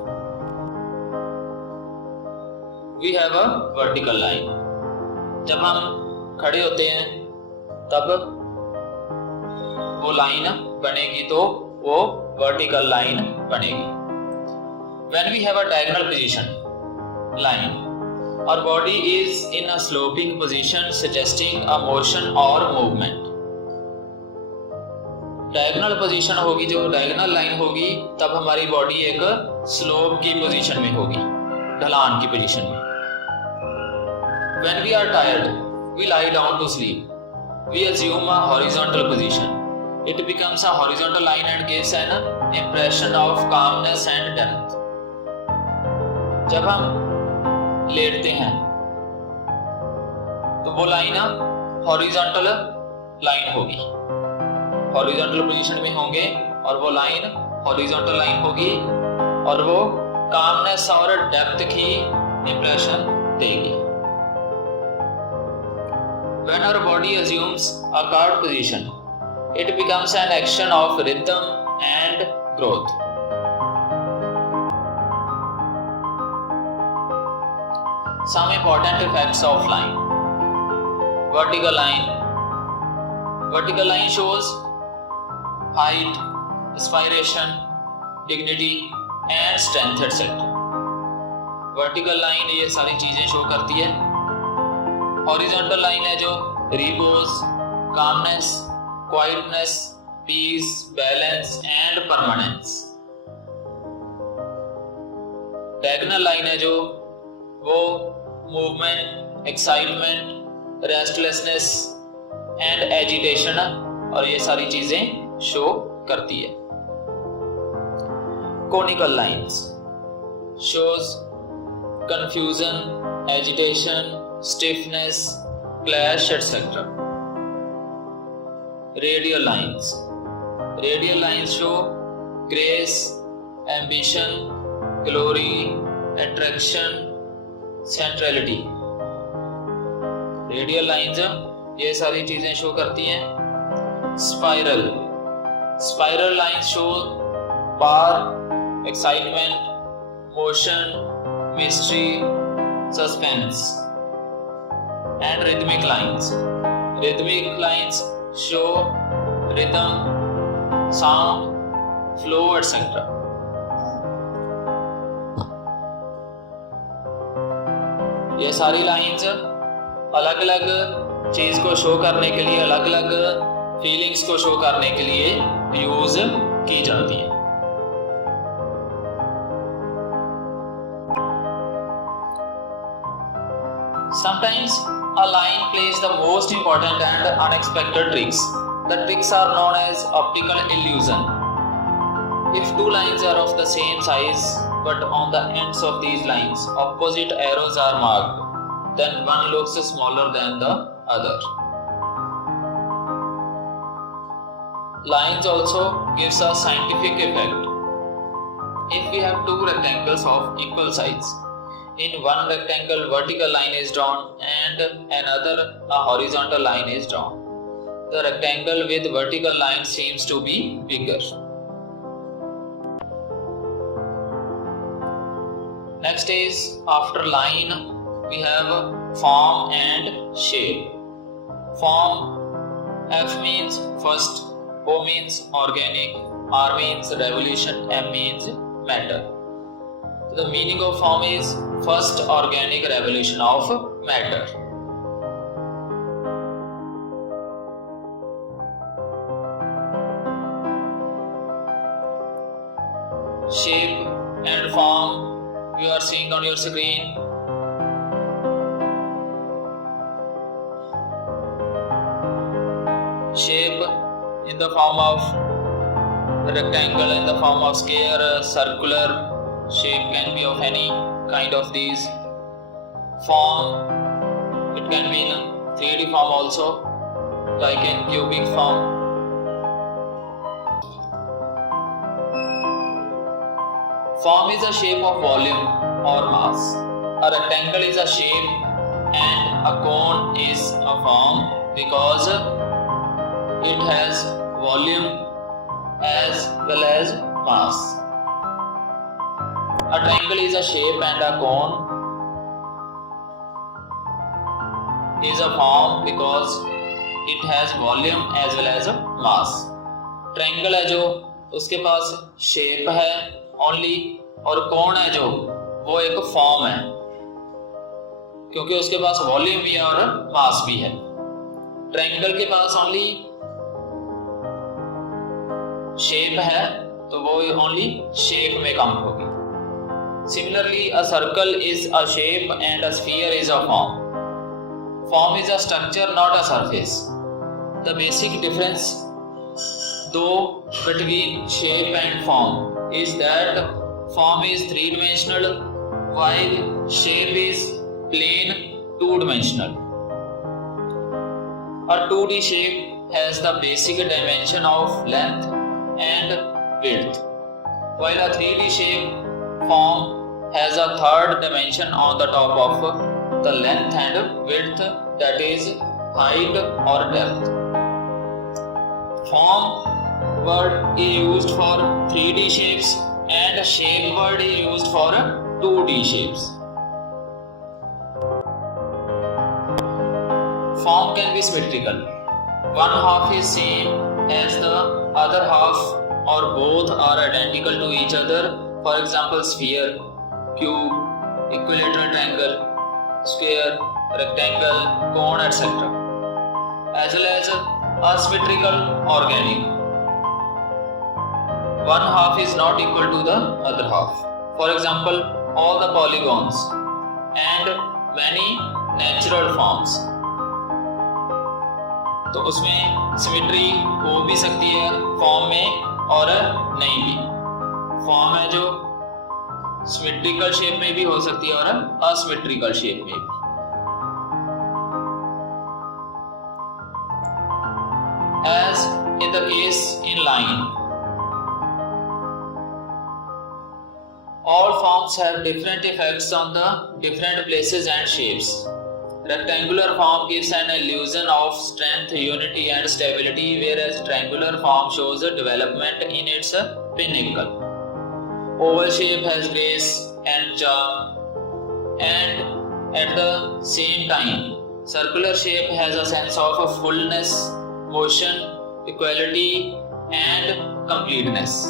We have a vertical line. जब हम खड़े होते हैं तब वो line बनेगी, तो वो vertical line बनेगी. When we have a diagonal position line, our body is in a sloping position suggesting a motion or movement. Diagonal position होगी, जो डायगोनल लाइन होगी, तब हमारी बॉडी एक स्लोप की पोजीशन में होगी, ढलान की पोजीशन में. When we are tired, we lie down to sleep. We assume a horizontal position. It becomes a horizontal line and gives an impression of calmness and depth. जब हम लेटते हैं तो वो लाइन हॉरिजॉन्टल लाइन होगी, horizontal position में होंगे और वो लाइन हॉरिजॉन्टल लाइन होगी और वो कामनेस और डेप्थ की इंप्रेशन देगी. When our body assumes a curved position, it becomes an action of rhythm and growth. Some important effects of line. Vertical line. Vertical line shows height, aspiration, dignity and strength etc. Vertical line ये सारी चीजें show करती है. Horizontal line है जो repose, calmness, quietness, peace, balance and permanence. Diagonal line है जो वो movement, excitement, restlessness and agitation और ये सारी चीजें शो करती है. Conical lines shows confusion, agitation, stiffness, clash etc. Radial lines. Radial lines show grace, ambition, glory, attraction, centrality. Radial lines ये सारी चीजें शो करती हैं. Spiral. Spiral lines show power, excitement, motion, mystery, suspense. And rhythmic lines. Rhythmic lines show rhythm, sound, flow etc. ये सारी lines अलग अलग चीज को शो करने के लिए, अलग अलग फीलिंग्स को शो करने के लिए यूज की जाती हैं. Sometimes a line plays the most important and unexpected tricks. The tricks are known as optical illusion. If two lines are of the same size but on the ends of these lines opposite arrows are marked, then one looks smaller than the other. Lines also gives a scientific effect. if we have two rectangles of equal size, in one rectangle vertical line is drawn and another a horizontal line is drawn. The rectangle with vertical line seems to be bigger. Next is, after line we have form and shape. Form, F means first, O means organic, R means revolution, M means matter. The meaning of form is first organic revolution of matter. Shape and form you are seeing on your screen. Shape in the form of rectangle, in the form of square, circular. Shape can be of any kind of these. Form, it can be in 3D form also, like in cubic form. Form is a shape of volume or mass. A rectangle is a shape and a cone is a form because it has volume as well as mass. A triangle is a shape and a cone is a form because it has volume as well as mass. Triangle है जो उसके पास shape है only और cone है जो वो एक form है क्योंकि उसके पास volume भी है और mass भी है. Triangle के पास only shape है तो वो only shape में काम होगी. Similarly, a circle is a shape and a sphere is a form. Form is a structure, not a surface. The basic difference, though, between shape and form is that form is three-dimensional while shape is plain two-dimensional. A 2D shape has the basic dimension of length and width, while a 3D shape form has a third dimension on the top of the length and width, that is height or depth. Form word is used for 3D shapes and shape word is used for 2D shapes. Form can be symmetrical. One half is same as the other half or both are identical to each other. For example, sphere, cube, equilateral triangle, square, rectangle, cone, etc. As well as asymmetrical organic. One half is not equal to the other half. For example, all the polygons and many natural forms. तो उसमें symmetry हो भी सकती है form में और नहीं भी. फॉर्म है जो सिमेट्रिकल शेप में भी हो सकती है और असिमेट्रिकल शेप में भी. As in the case in line, all forms have different effects on the different places and shapes. Rectangular form gives an illusion of strength, unity and stability, whereas triangular form shows a development in its pinnacle. Oval shape has grace and charm, and at the same time, circular shape has a sense of fullness, motion, equality and completeness.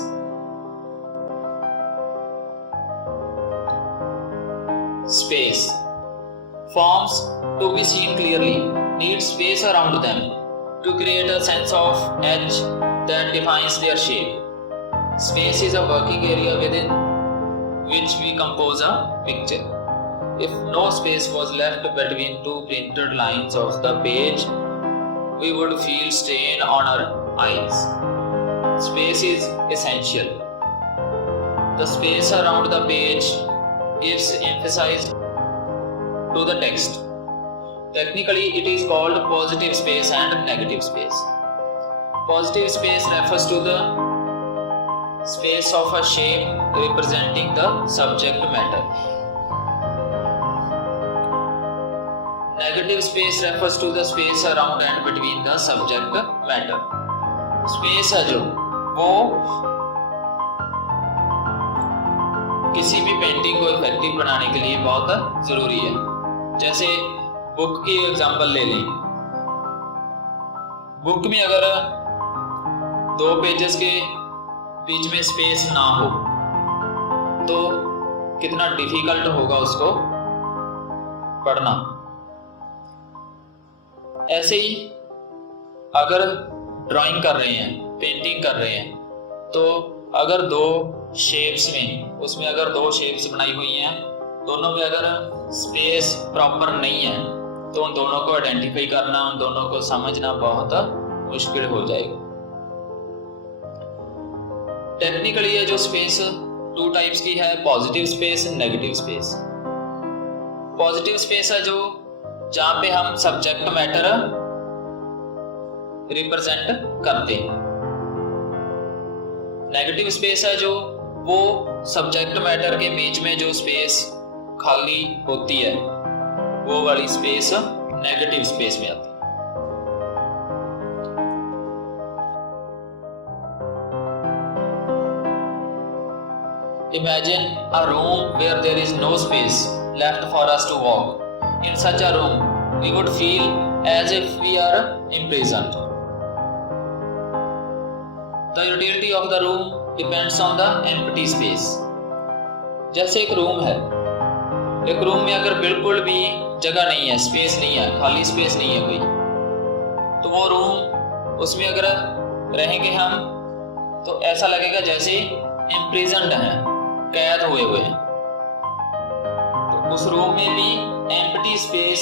Space. Forms, to be seen clearly, need space around them to create a sense of edge that defines their shape. Space is a working area within which we compose a picture. If no space was left between two printed lines of the page, we would feel strain on our eyes. Space is essential. The space around the page gives emphasis to the text. Technically, it is called positive space and negative space. Positive space refers to the space of a shape representing the subject matter. Negative space refers to the space around and between the subject matter. Space है जो वो किसी भी painting को effective बनाने के लिए बहुत जरूरी है। जैसे बुक की एग्जांपल ले लें। बुक में अगर 2 पेजेस के बीच में स्पेस ना हो तो कितना डिफिकल्ट होगा उसको पढ़ना। ऐसे ही अगर ड्राइंग कर रहे हैं, पेंटिंग कर रहे हैं, तो अगर 2 शेप्स में, उसमें अगर 2 शेप्स बनाई हुई हैं, दोनों में अगर स्पेस प्रॉपर नहीं है तो उन दोनों को आइडेंटिफाई करना, उन दोनों को समझना बहुत मुश्किल हो जाएगा। टेक्निकली ये जो स्पेस 2 टाइप्स की है, positive space, negative space. Positive space है जो जहां पे हम सब्जेक्ट मैटर रिप्रेजेंट करते हैं। नेगेटिव स्पेस है जो वो सब्जेक्ट मैटर के बीच में जो स्पेस खाली होती है, वो वाली स्पेस नेगेटिव स्पेस में आती है। Imagine a room where there is no space left for us to walk. In such a room, we would feel as if we are imprisoned. The utility of the room depends on the empty space. जैसे एक room है, एक room में अगर बिल्कुल भी जगह नहीं है, स्पेस नहीं है, खाली स्पेस नहीं है कोई, तो वो रूम, उसमें अगर रहेंगे हम तो ऐसा लगेगा जैसे इम्प्रिजन्ड हैं, कैद हुए हैं। तो उस रूम में भी एम्प्टी स्पेस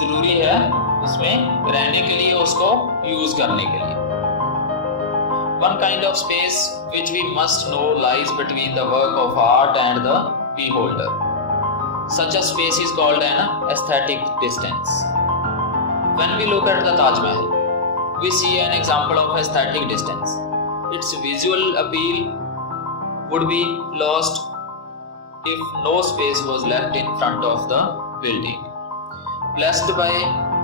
जरूरी है उसमें रहने के लिए, उसको यूज करने के लिए। One kind of space which we must know lies between the work of art and the beholder. Such a space is called an aesthetic distance. When we look at the Taj Mahal, we see an example of aesthetic distance. Its visual appeal would be lost if no space was left in front of the building. Blessed by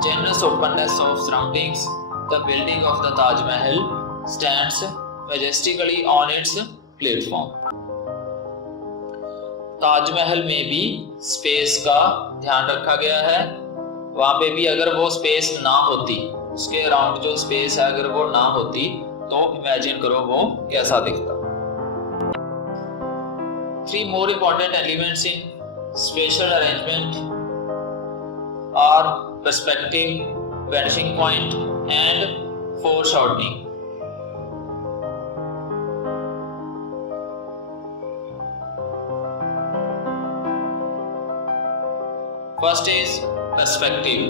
generous openness of surroundings, the building of the Taj Mahal stands majestically on its platform. Taj Mahal में भी space का ध्यान रखा गया है। वहां पे भी अगर वो स्पेस ना होती, उसके अराउंड जो स्पेस है अगर वो ना होती, तो इमेजिन करो वो कैसा दिखता। 3 more important elements in spatial arrangement are perspective, vanishing point, and foreshortening. First is perspective.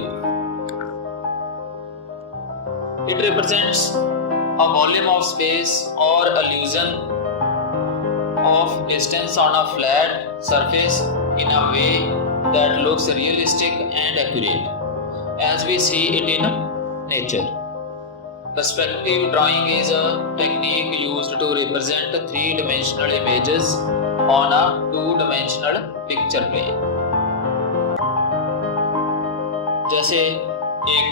It represents a volume of space or illusion of distance on a flat surface in a way that looks realistic and accurate, as we see it in nature. Perspective drawing is a technique used to represent 3-dimensional images on a 2-dimensional picture plane. जैसे एक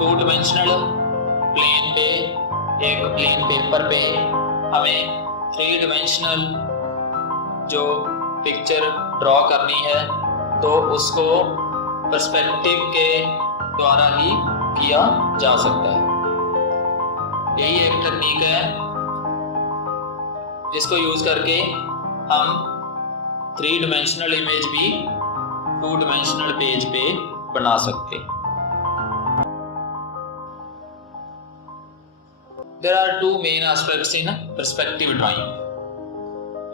2-dimensional plane पे, एक plain paper पे हमें 3-dimensional जो picture draw करनी है, तो उसको पर्सपेक्टिव के द्वारा ही किया जा सकता है। यही एक टेक्निक है जिसको यूज करके हम 3-dimensional इमेज भी 2-dimensional पेज पे बना सकते। There are 2 main aspects in perspective drawing.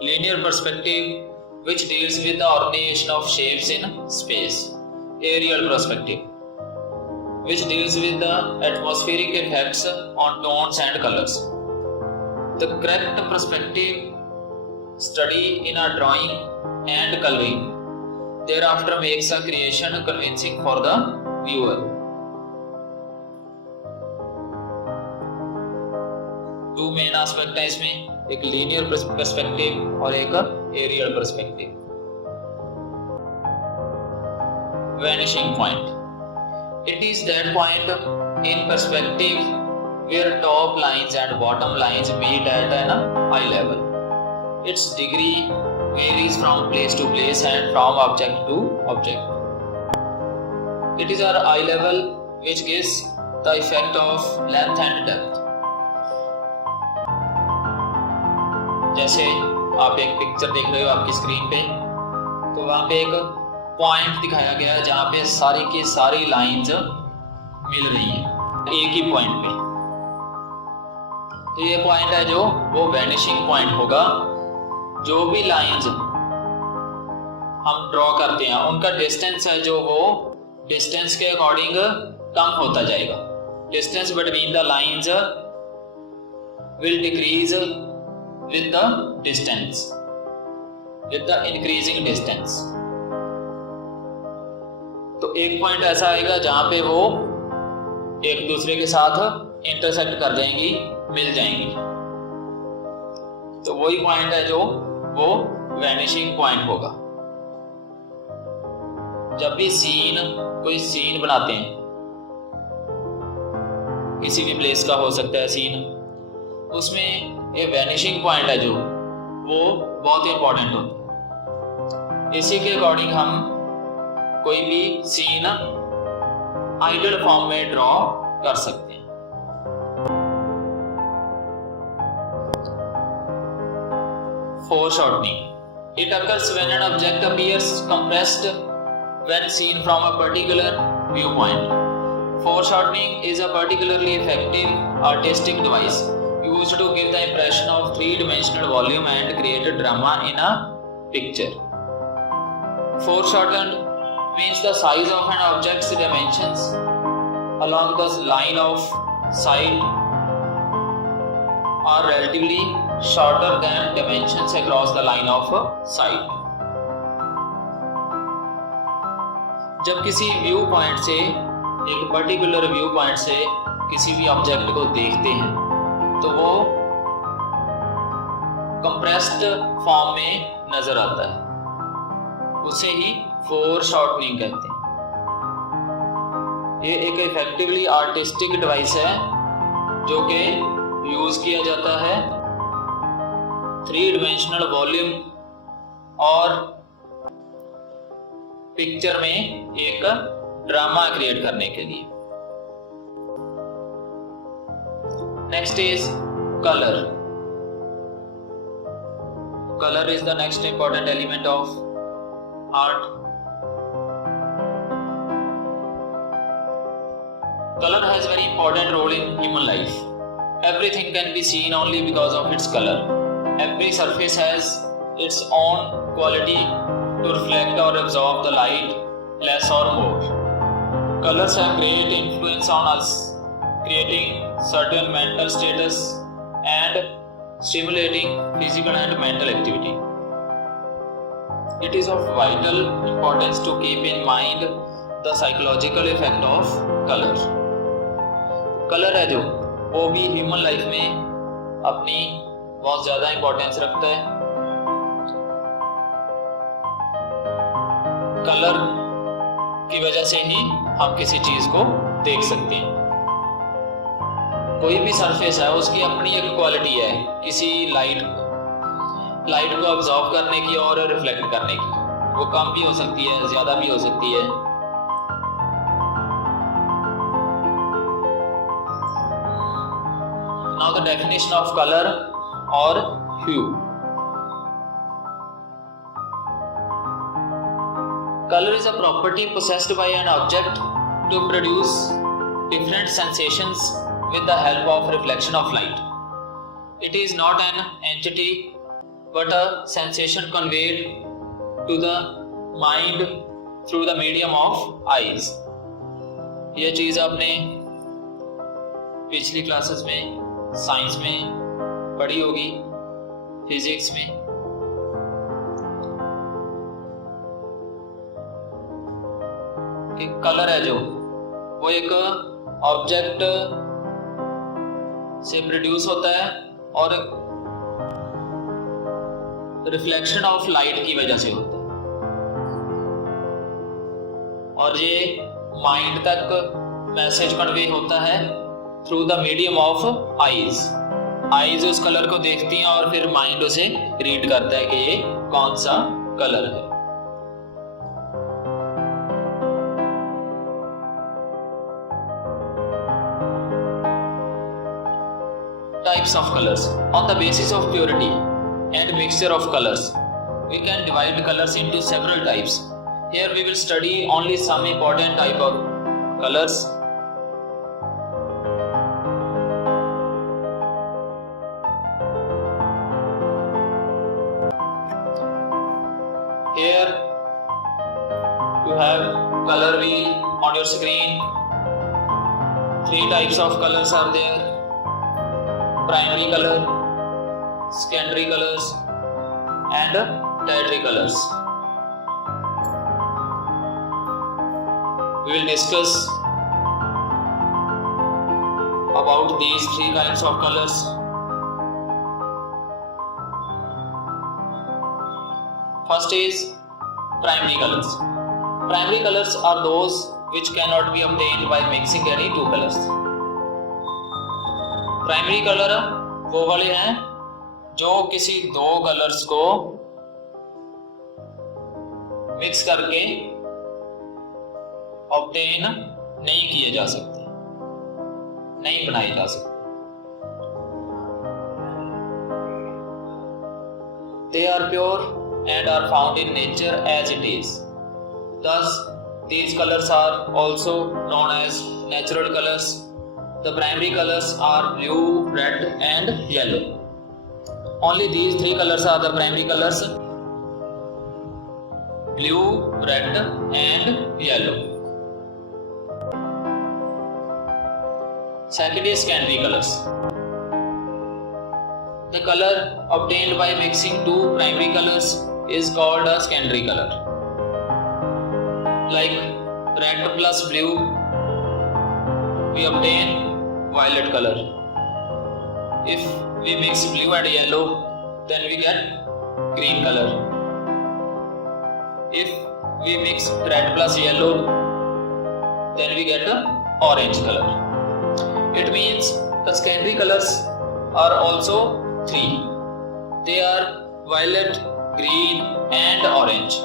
Linear perspective, which deals with the orientation of shapes in space. Aerial perspective, which deals with the atmospheric effects on tones and colors. The correct perspective study in a drawing and coloring thereafter makes a creation convincing for the viewer. 2 main aspect है इसमें। एक linear perspective और एक aerial perspective. Vanishing point. It is that point in perspective where top lines and bottom lines meet at an eye level. Its degree varies from place to place and from object to object. It is our eye level which gives the effect of length and depth. जैसे आप एक picture देख रहे हो आपकी screen पे, तो वहाँ पे एक पॉइंट दिखाया गया है जहाँ पे सारी की सारी लाइंस मिल रही हैं एक ही पॉइंट पे। तो ये पॉइंट है जो वो वैनिशिंग पॉइंट होगा। जो भी लाइंस हम ड्रॉ करते हैं उनका डिस्टेंस है जो वो डिस्टेंस के अकॉर्डिंग कम होता जाएगा। Distance between the lines will decrease with the distance, with the increasing distance। तो एक पॉइंट ऐसा आएगा जहां पे वो एक दूसरे के साथ इंटरसेक्ट कर जाएंगी, मिल जाएंगी। तो वही पॉइंट है जो वो वैनिशिंग पॉइंट होगा। जब भी कोई सीन बनाते हैं, किसी भी प्लेस का हो सकता है सीन, उसमें ये वैनिशिंग पॉइंट है जो वो बहुत इंपॉर्टेंट होता है। इसी के अकॉर्डिंग हम कोई भी सीन आइडियल फॉर्म में ड्रॉ कर सकते हैं। Foreshortening. It occurs when an object appears compressed when seen from a particular viewpoint. Foreshortening is a particularly effective artistic device used to give the impression of three-dimensional volume and create a drama in a picture. Foreshortened means the size of an object's dimensions along the line of sight are relatively shorter than dimensions across the line of sight. जब किसी view point से, एक particular view point से किसी भी object को देखते हैं तो वो कंप्रेस्ड फॉर्म में नजर आता है, उसे ही फोरशॉर्टनिंग कहते हैं। ये एक इफेक्टिवली आर्टिस्टिक डिवाइस है जो कि यूज किया जाता है थ्री डिमेंशनल वॉल्यूम और पिक्चर में एक ड्रामा क्रिएट करने के लिए। Next is color. Color is the next important element of art. Color has very important role in human life. Everything can be seen only because of its color. Every surface has its own quality to reflect or absorb the light, less or more. Colors have great influence on us, creating certain mental status and stimulating physical and mental activity. It is of vital importance to keep in mind the psychological effect of color. Colour है जो वो भी human life में अपनी बहुत ज्यादा importance रखता है। कलर की वजह से ही हम किसी चीज को देख सकते हैं। कोई भी सरफेस है उसकी अपनी एक क्वालिटी है किसी लाइट को ऑब्जॉर्व करने की और रिफ्लेक्ट करने की। वो कम भी हो सकती है, ज्यादा भी हो सकती है। Now the definition of color or hue. Color is a property possessed by an object to produce different sensations with the help of reflection of light. It is not an entity but a sensation conveyed to the mind through the medium of eyes. ये चीज आपने पिछली classes में science में पढ़ी होगी, physics में। कि कलर है जो वो एक ऑब्जेक्ट से प्रोड्यूस होता है और रिफ्लेक्शन ऑफ लाइट की वजह से होता है, और ये माइंड तक मैसेज कन्वे होता है through the medium of eyes. Eyes उस कलर को देखती हैं और फिर माइंड उसे रीड करता है कि ये कौन सा कलर है। Types of colors. On the basis of purity and mixture of colors, we can divide colors into several types. Here we will study only some important type of colors. Here you have color wheel on your screen. 3 types of colors are there: primary color, secondary colors, and tertiary colors. We will discuss about these 3 kinds of colors. First is primary colors. Primary colors are those which cannot be obtained by mixing any 2 colors. Primary colour वो वाले हैं जो किसी 2 colours को mix करके obtain नहीं किए जा सकते, नहीं बनाए जा सकते। They are pure and are found in nature as it is. Thus, these colors are also known as natural colors. The primary colors are blue, red, and yellow. Only these 3 colors are the primary colors: blue, red, and yellow. Second is secondary colors. The color obtained by mixing 2 primary colors is called a secondary color. Like red plus blue, we obtain violet color. If we mix blue and yellow, then we get green color. If we mix red plus yellow, then we get an orange color. It means the secondary colors are also 3. They are violet, green, and orange.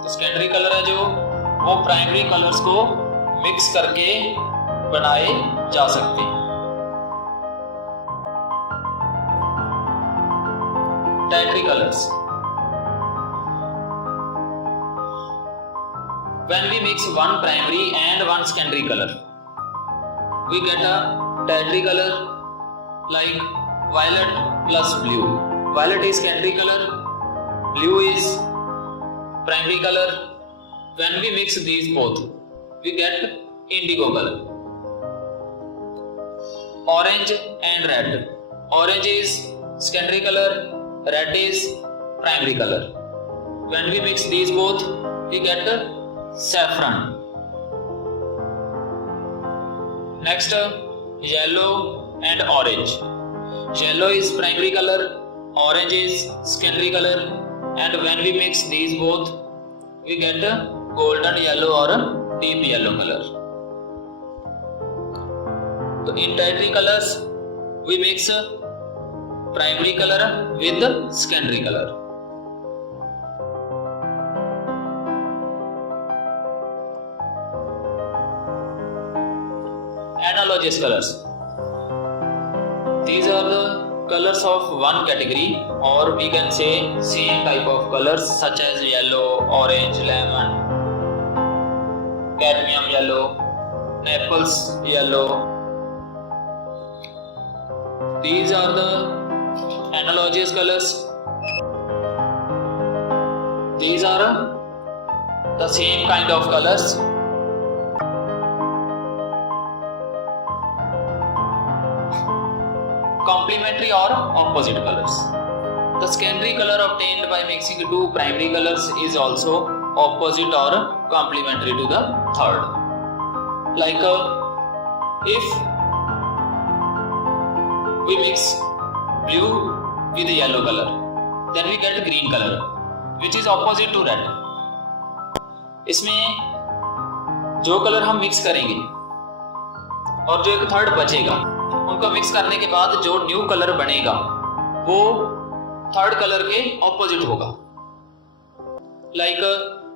तो secondary color है जो वो primary colours को mix करके बनाए जा सकते हैं। Tertiary colours. When we mix one primary and one secondary color, we get a tertiary color like violet plus blue. Violet is secondary color, blue is primary color. When we mix these both, we get indigo color. Orange and red. Orange is secondary color, red is primary color. When we mix these both, we get saffron. Next, yellow and orange. Yellow is primary color, orange is secondary color, and when we mix these both, we get a golden yellow or a deep yellow color. So in tertiary colors, we mix primary color with secondary color. Analogous colors. These are the colors of one category, or we can say same type of colors such as yellow, orange, lemon, cadmium yellow, Naples yellow. These are the analogous colors. These are the same kind of colors. Complementary or opposite colors. The secondary color obtained by mixing 2 primary colors is also opposite or complementary to the third. Like if we mix blue with yellow color, then we get green color which is opposite to red. इसमें जो colour हम mix करेंगे और जो एक third बचेगा, उनको mix करने के बाद जो न्यू कलर बनेगा वो थर्ड कलर के ऑपोजिट होगा. लाइक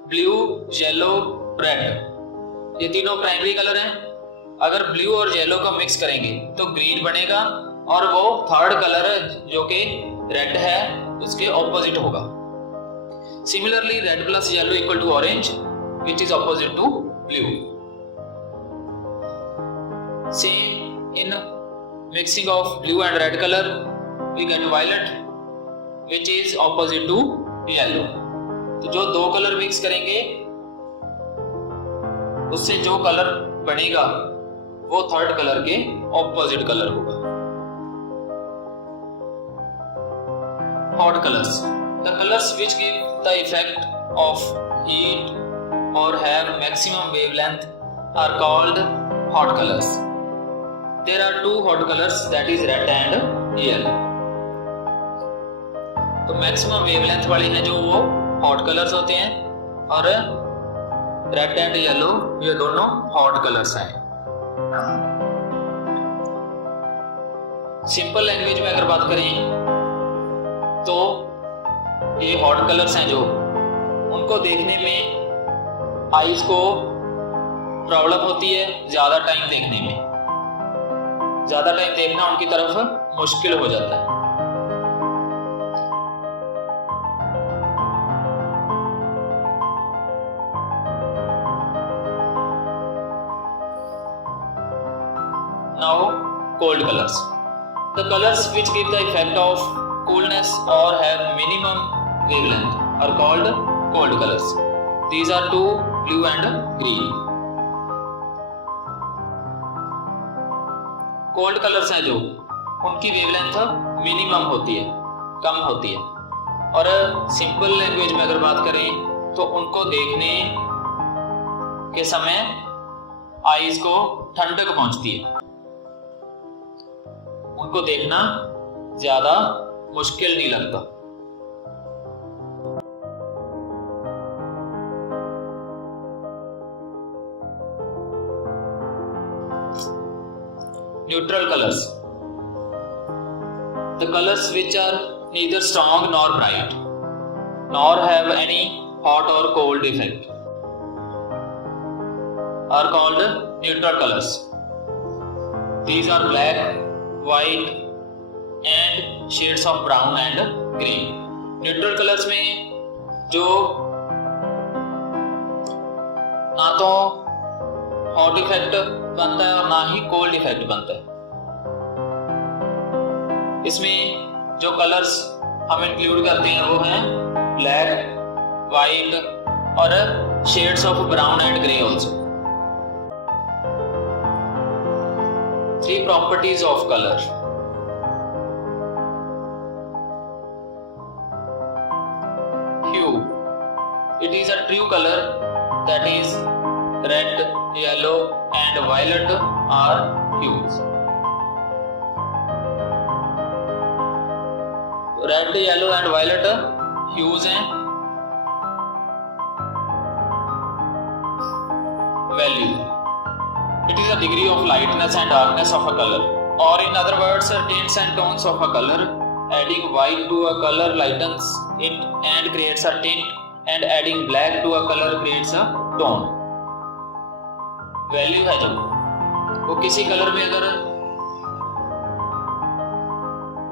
ब्लू, येलो, रेड, ये तीनों प्राइमरी कलर हैं. अगर ब्लू और येलो को मिक्स करेंगे तो ग्रीन बनेगा और वो थर्ड कलर जो कि रेड है उसके ऑपोजिट होगा. Similarly red plus yellow equal to orange which is opposite to blue. Same in mixing of blue and red color we get violet which is opposite to yellow. तो जो दो colour mix करेंगे उससे जो colour बनेगा वो third colour के opposite colour होगा. Hot colors. The colors which give the effect of heat or have maximum wavelength are called hot colors. There are two hot colors, that is red and yellow. तो maximum wavelength वाले हैं जो वो hot colours होते हैं और red and yellow ये दोनों हॉट कलर्स हैं. सिंपल लैंग्वेज में अगर बात करें तो ये हॉट कलर्स हैं जो उनको देखने में आईज को प्रॉब्लम होती है ज्यादा टाइम देखने में. ज्यादा टाइम देखना उनकी तरफ मुश्किल हो जाता है. Now cold colors. The colors which give the effect of coolness or have minimum wavelength are called cold colors. These are two, blue and green. Cold colours हैं जो उनकी वेवलेंथ मिनिमम होती है, कम होती है. और सिंपल लैंग्वेज में अगर बात करें तो उनको देखने के समय आईज को ठंडक पहुंचती है. उनको देखना ज्यादा मुश्किल नहीं लगता. Neutral colors. The colors which are neither strong nor bright, nor have any hot or cold effect, are called neutral colors. These are black, white, and shades of brown and green. Neutral colors में जो ना तो hot effect बनता है और ना ही cold effect बनता है. इसमें जो कलर्स हम इंक्लूड करते हैं वो हैं ब्लैक, वाइट और shades of brown and grey also. Three properties of color. Hue. It is a true color, that is red, yellow and violet are hues. Red, yellow and violet hues हैं. Value. It is a degree of lightness and darkness of a color, or in other words, tints and tones of a color. Adding white to a color lightens it and creates a tint, and adding black to a color creates a tone. Value है जो वो किसी colour में अगर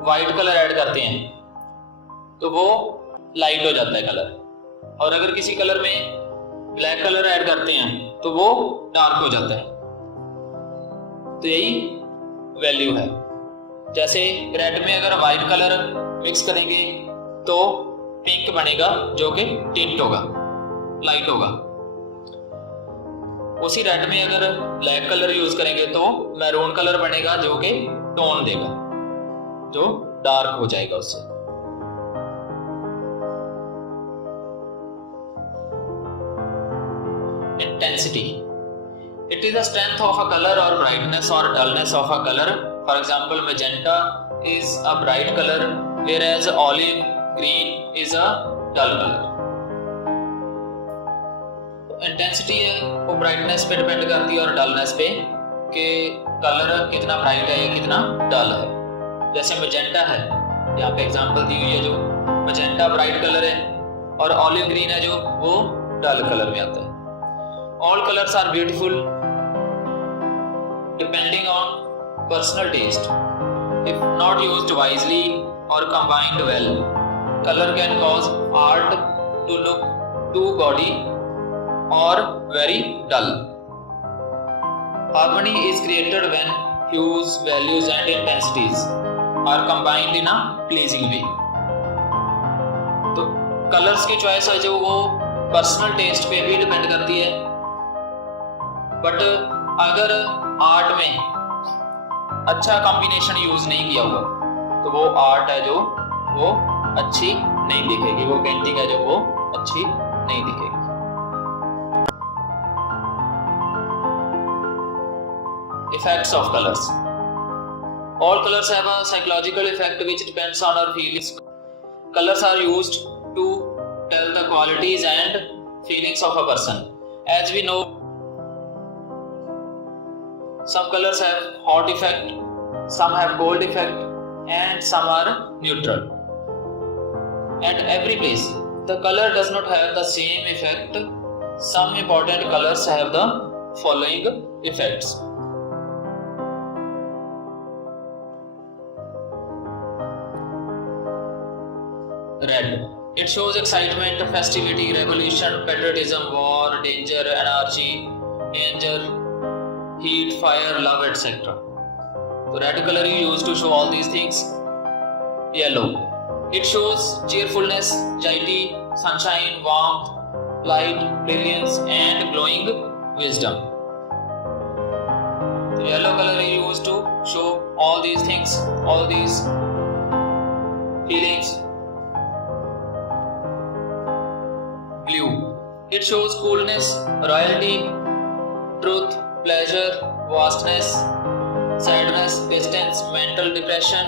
white colour add करते हैं तो वो लाइट हो जाता है कलर, और अगर किसी कलर में ब्लैक कलर ऐड करते हैं तो वो डार्क हो जाता है. तो यही वैल्यू है. जैसे रेड में अगर व्हाइट कलर मिक्स करेंगे तो पिंक बनेगा जो कि टिंट होगा, लाइट होगा. उसी रेड में अगर ब्लैक कलर यूज करेंगे तो मैरून कलर बनेगा जो कि टोन देगा, जो डार्क हो जाएगा उससे. Intensity. It is the strength of a color or brightness or dullness of a color. For example, magenta is a bright color, whereas olive green is a dull color. Intensity है वो brightness पे depend करती है और dullness पे कि colour कितना bright है या कितना डल है। जैसे मैजेंटा है, यहाँ पे एग्जांपल दी हुई है, जो मैजेंटा ब्राइट कलर है और ऑलिव ग्रीन है जो वो डल कलर में आता है। All colours are beautiful depending on personal taste. If not used wisely और combined well, color can cause art to look too gaudy or very dull. Harmony is created when hues, values and intensities are combined in a pleasing way. तो colours की choice है जो वो personal test पे भी depend करती है, but अगर आर्ट में अच्छा कॉम्बिनेशन यूज नहीं किया हुआ तो वो आर्ट है जो वो अच्छी नहीं दिखेगी, वो पेंटिंग है जो वो अच्छी नहीं दिखेगी। Effects of colors. All colors have a psychological effect which depends on our feelings. Colors are used to tell the qualities and feelings of a person. As we know, some colors have hot effect, some have cold effect, and some are neutral. At every place, the color does not have the same effect. Some important colors have the following effects. Red. It shows excitement, festivity, revolution, patriotism, war, danger, anarchy, danger, heat, fire, love, etc. So red color is used to show all these things. Yellow. It shows cheerfulness, joy, sunshine, warmth, light, brilliance, and glowing wisdom. So yellow color is used to show all these things, all these feelings. Blue. It shows coolness, royalty, truth, pleasure, vastness, sadness, distance, mental depression,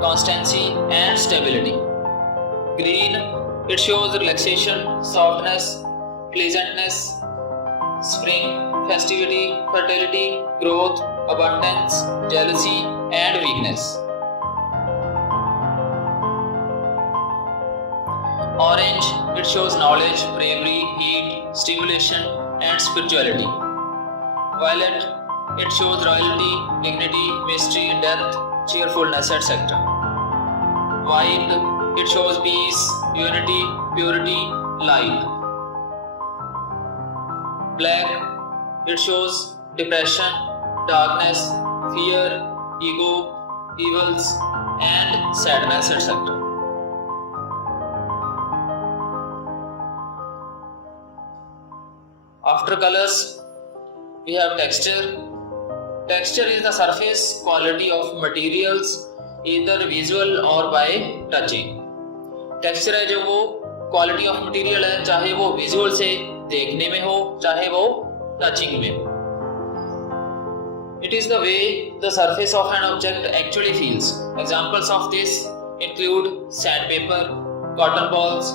constancy, and stability. Green. It shows relaxation, softness, pleasantness, spring, festivity, fertility, growth, abundance, jealousy, and weakness. Orange. It shows knowledge, bravery, heat, stimulation, and spirituality. Violet. It shows royalty, dignity, mystery, death, cheerfulness, etc. White. It shows peace, unity, purity, light. Black. It shows depression, darkness, fear, ego, evils, and sadness, etc. After colors, we have texture. Texture is the surface quality of materials, either visual or by touching. Texture है जो वो quality of material है, चाहे वो visual से देखने में हो, चाहे वो टचिंग में हो. It is the way the surface of an object actually feels. Examples of this include sandpaper, cotton balls,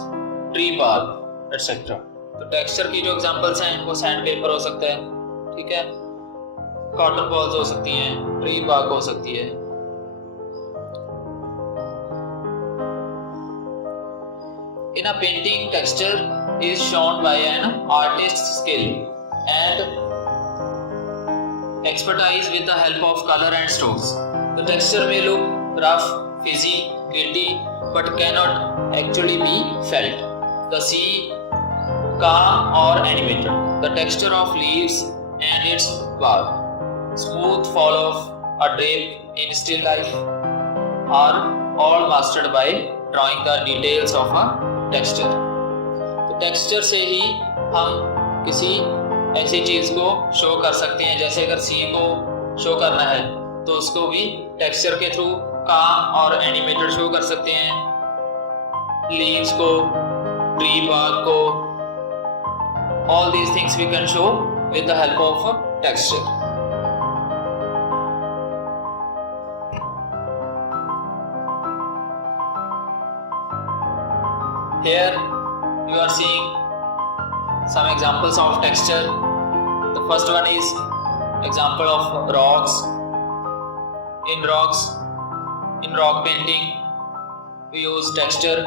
tree bark, etc. तो टेक्सचर की जो एग्जांपल्स हैं वो सैंडपेपर हो सकता है, ठीक है, कॉटन बॉल्स हो सकती हैं, ट्री बार्क हो सकती है. In a painting, texture is shown by an artist's skill and expertise with the help of color and strokes. The texture may look rough, fizzy, gritty, but cannot actually be felt. The sea, calm or animated. The texture of leaves and its bark, smooth fall of a drape in still life, are all mastered by drawing the details of a texture. तो texture से ही हम किसी ऐसी चीज को show कर सकते हैं. जैसे अगर सी को शो करना है तो उसको भी टेक्सचर के थ्रू काम और एनिमेटेड शो कर सकते हैं. लीव्स को, ट्री बार्क को, all these things we can show with the help of texture. Here you are seeing some examples of texture. The first one is example of rocks. In rock painting, we use texture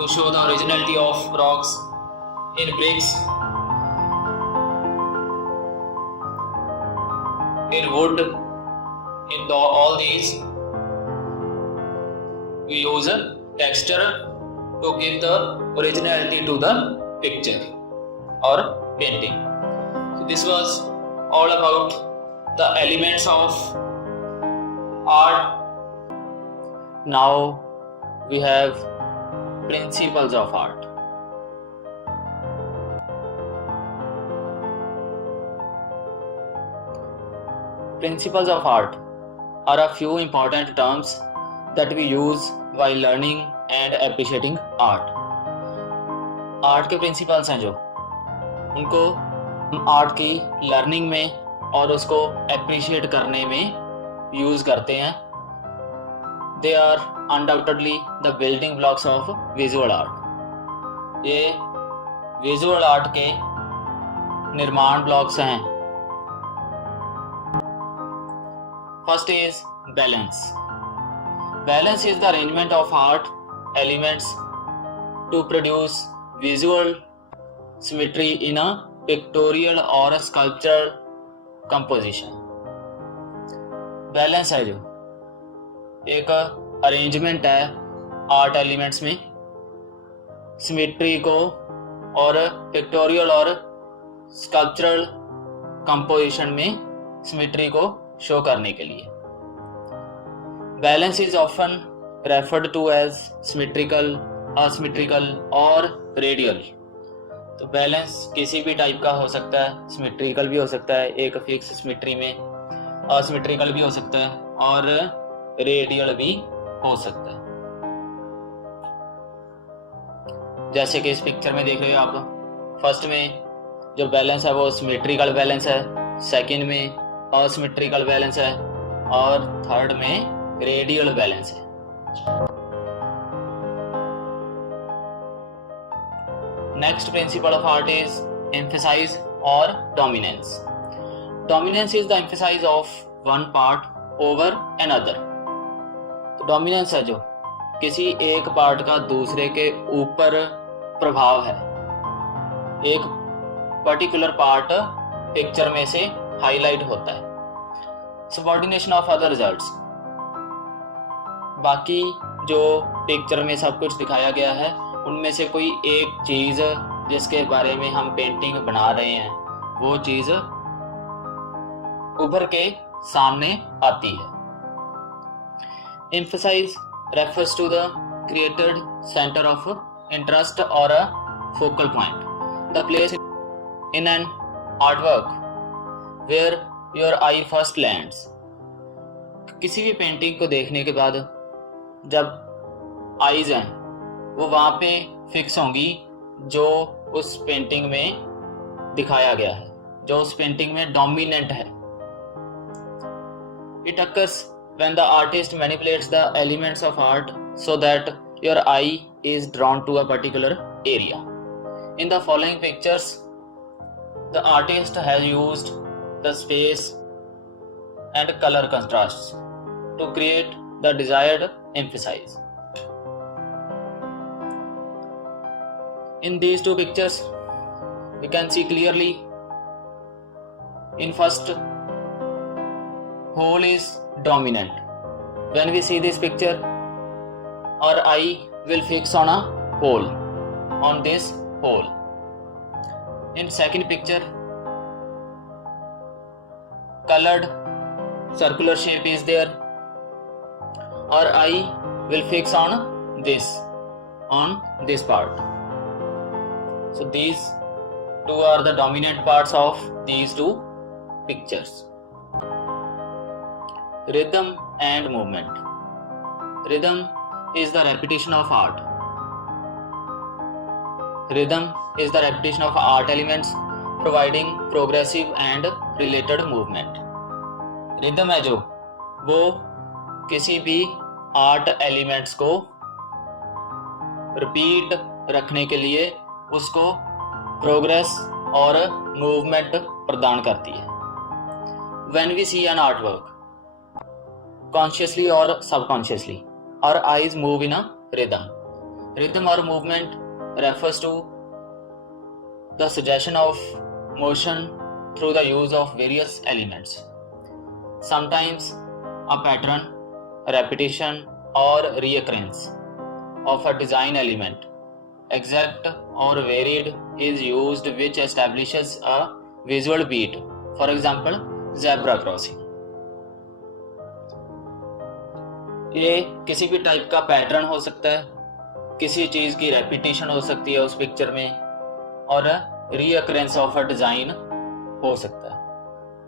to show the originality of rocks. In bricks, in wood, all these, we use a texture to give the originality to the picture or painting. So this was all about the elements of art. Now we have principles of art. Principles of art are a few important terms that we use while learning and appreciating art. Art के principles हैं जो उनको हम art की learning में और उसको appreciate करने में यूज करते हैं. They are undoubtedly the building blocks of visual art. ये विजुअल आर्ट के निर्माण ब्लॉक्स हैं. First is balance. Balance is the arrangement of art elements to produce visual symmetry in a pictorial or a sculptural composition. Balance है जो एक arrangement है art elements में symmetry को और पिक्टोरियल और स्कल्पचरल कंपोजिशन में सिमेट्री को शो करने के लिए. Balance is often referred to as symmetrical, asymmetrical और रेडियल. तो बैलेंस किसी भी टाइप का हो सकता है. सिमेट्रिकल भी हो सकता है एक फिक्स सिमेट्री में, असिमेट्रिकल भी हो सकता है और रेडियल भी हो सकता है. जैसे कि इस पिक्चर में देख रहे हो आप, फर्स्ट में जो बैलेंस है वो सिमेट्रिकल बैलेंस है, सेकंड में असिमेट्रिकल बैलेंस है और थर्ड में रेडियल बैलेंस है. Next principle of art is emphasis or dominance. Dominance is the emphasis of one part over another. तो dominance है जो किसी एक पार्ट का दूसरे के ऊपर प्रभाव है. एक पर्टिकुलर पार्ट पिक्चर में से हाईलाइट होता है. Subordination of other results. बाकी जो पिक्चर में सब कुछ दिखाया गया है उनमें से कोई एक चीज जिसके बारे में हम पेंटिंग बना रहे हैं वो चीज उभर के सामने आती है. Emphasize refers to the created center of interest or a focal point, the place in an artwork where your eye first lands. किसी भी पेंटिंग को देखने के बाद जब आईज हैं वो वहां पे फिक्स होंगी जो उस पेंटिंग में दिखाया गया है, जो उस पेंटिंग में डोमिनेंट है. It occurs when the artist manipulates the elements of art so that your eye is drawn to a particular area. In the following pictures, the artist has used the space and color contrasts to create the desired emphasis. In these two pictures, we can see clearly. In first, whole is dominant. When we see this picture, our eye will fix on a hole, on this hole. In second picture, colored circular shape is there. Our eye will fix on this part. So these two are the dominant parts of these two pictures. Rhythm and movement. Rhythm is the repetition of art. Rhythm is the repetition of art elements providing progressive and related movement. Rhythm है जो वो किसी भी art elements को repeat रखने के लिए उसको प्रोग्रेस और मूवमेंट प्रदान करती है। When we see an artwork, consciously or subconsciously, our eyes move in a rhythm. Rhythm or movement refers to the suggestion of motion through the use of various elements. Sometimes a pattern, repetition, or reoccurrence of a design element, exact or varied, is used which establishes a visual beat. For example, zebra crossing. ये किसी भी type का pattern हो सकता है, किसी चीज की रेपिटेशन हो सकती है उस पिक्चर में, और रीअकरेंस ऑफ अ डिजाइन हो सकता है।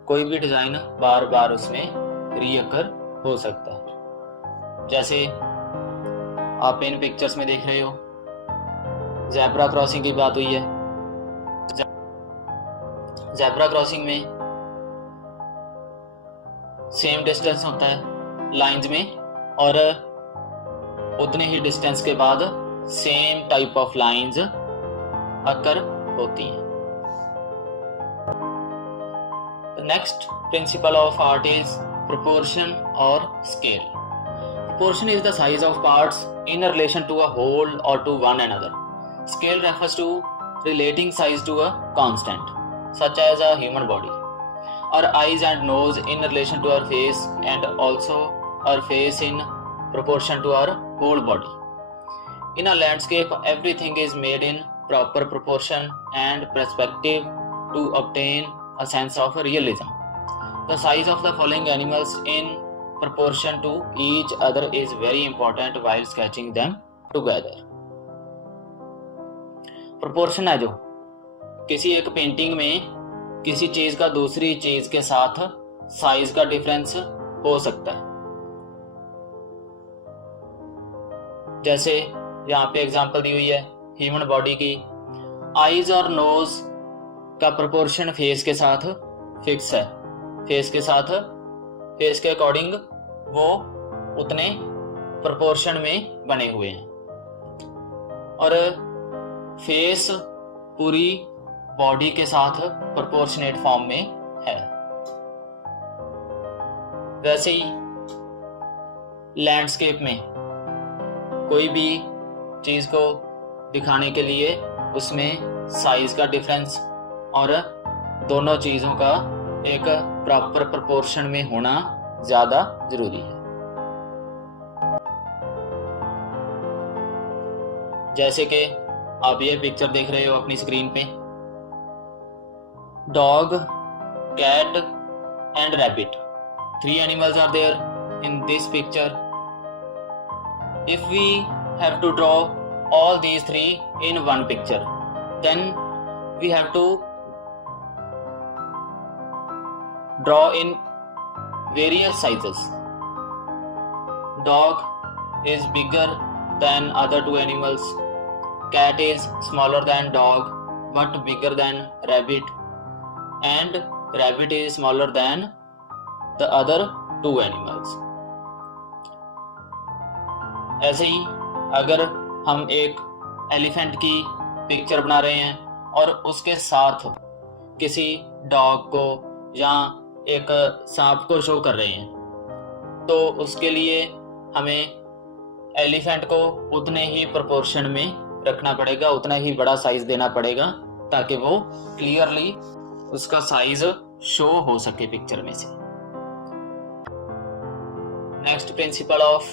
कोई भी डिजाइन बार बार उसमें रीअकर हो सकता है। जैसे आप इन पिक्चर्स में देख रहे हो, ज़ेब्रा क्रॉसिंग की बात हुई है। ज़ेब्रा क्रॉसिंग में सेम डिस्टेंस होता है लाइंस में, और उतने ही डिस्टेंस के बाद सेम टाइप ऑफ लाइंस अकर होती हैं। The next principle of art is proportion or scale. Proportion is the size of parts in relation to a whole or to one another. Scale refers to relating size to a constant, such as a human body. Our eyes and nose in relation to our face, and also our face in proportion to our whole body. In a landscape, everything is made in proper proportion and perspective to obtain a sense of realism. The size of the following animals in proportion to each other is very important while sketching them together. Proportion है जो किसी एक painting में किसी चीज का दूसरी चीज के साथ साइज का डिफरेंस हो सकता है। जैसे यहाँ पे एग्जांपल दी हुई है ह्यूमन बॉडी की, आईज और नोज का प्रोपोर्शन फेस के साथ फिक्स है। फेस के अकॉर्डिंग वो उतने प्रोपोर्शन में बने हुए हैं, और फेस पूरी बॉडी के साथ प्रोपोर्शनेट फॉर्म में है। वैसे ही लैंडस्केप में कोई भी चीज को दिखाने के लिए उसमें साइज का डिफरेंस और दोनों चीजों का एक प्रॉपर प्रोपोर्शन में होना ज्यादा जरूरी है। जैसे कि आप ये पिक्चर देख रहे हो अपनी स्क्रीन पे, dog, cat and rabbit, 3 animals are there in this picture. If we have to draw all these 3 in one picture, then we have to draw in various sizes. Dog is bigger than other 2 animals. Cat is smaller than dog but bigger than rabbit, and rabbit is smaller than the other 2 animals. ऐसे ही अगर हम एक elephant की picture बना रहे हैं और उसके साथ किसी डॉग को या एक सांप को शो कर रहे हैं, तो उसके लिए हमें एलिफेंट को उतने ही प्रोपोर्शन में रखना पड़ेगा, उतना ही बड़ा साइज देना पड़ेगा, ताकि वो क्लियरली उसका साइज शो हो सके पिक्चर में से। Next principle of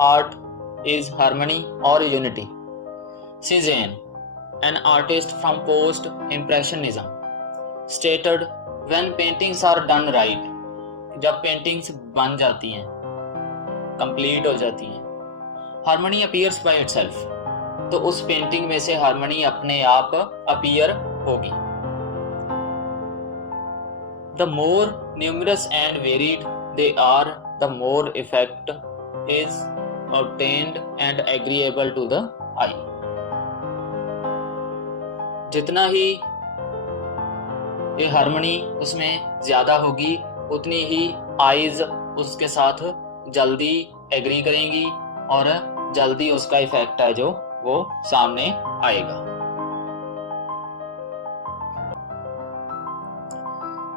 art is harmony or unity. Cezanne, an artist from post-impressionism, stated, when paintings are done right, जब पेंटिंग्स बन जाती हैं, कंप्लीट हो जाती हैं, harmony appears by itself, तो उस पेंटिंग में से हार्मनी अपने आप अपीयर होगी। The more numerous and varied they are, the more effect is obtained and agreeable to the eye. जितना ही ये हार्मनी उसमें ज्यादा होगी, उतनी ही आईज उसके साथ जल्दी एग्री करेंगी और जल्दी उसका इफेक्ट है जो वो सामने आएगा।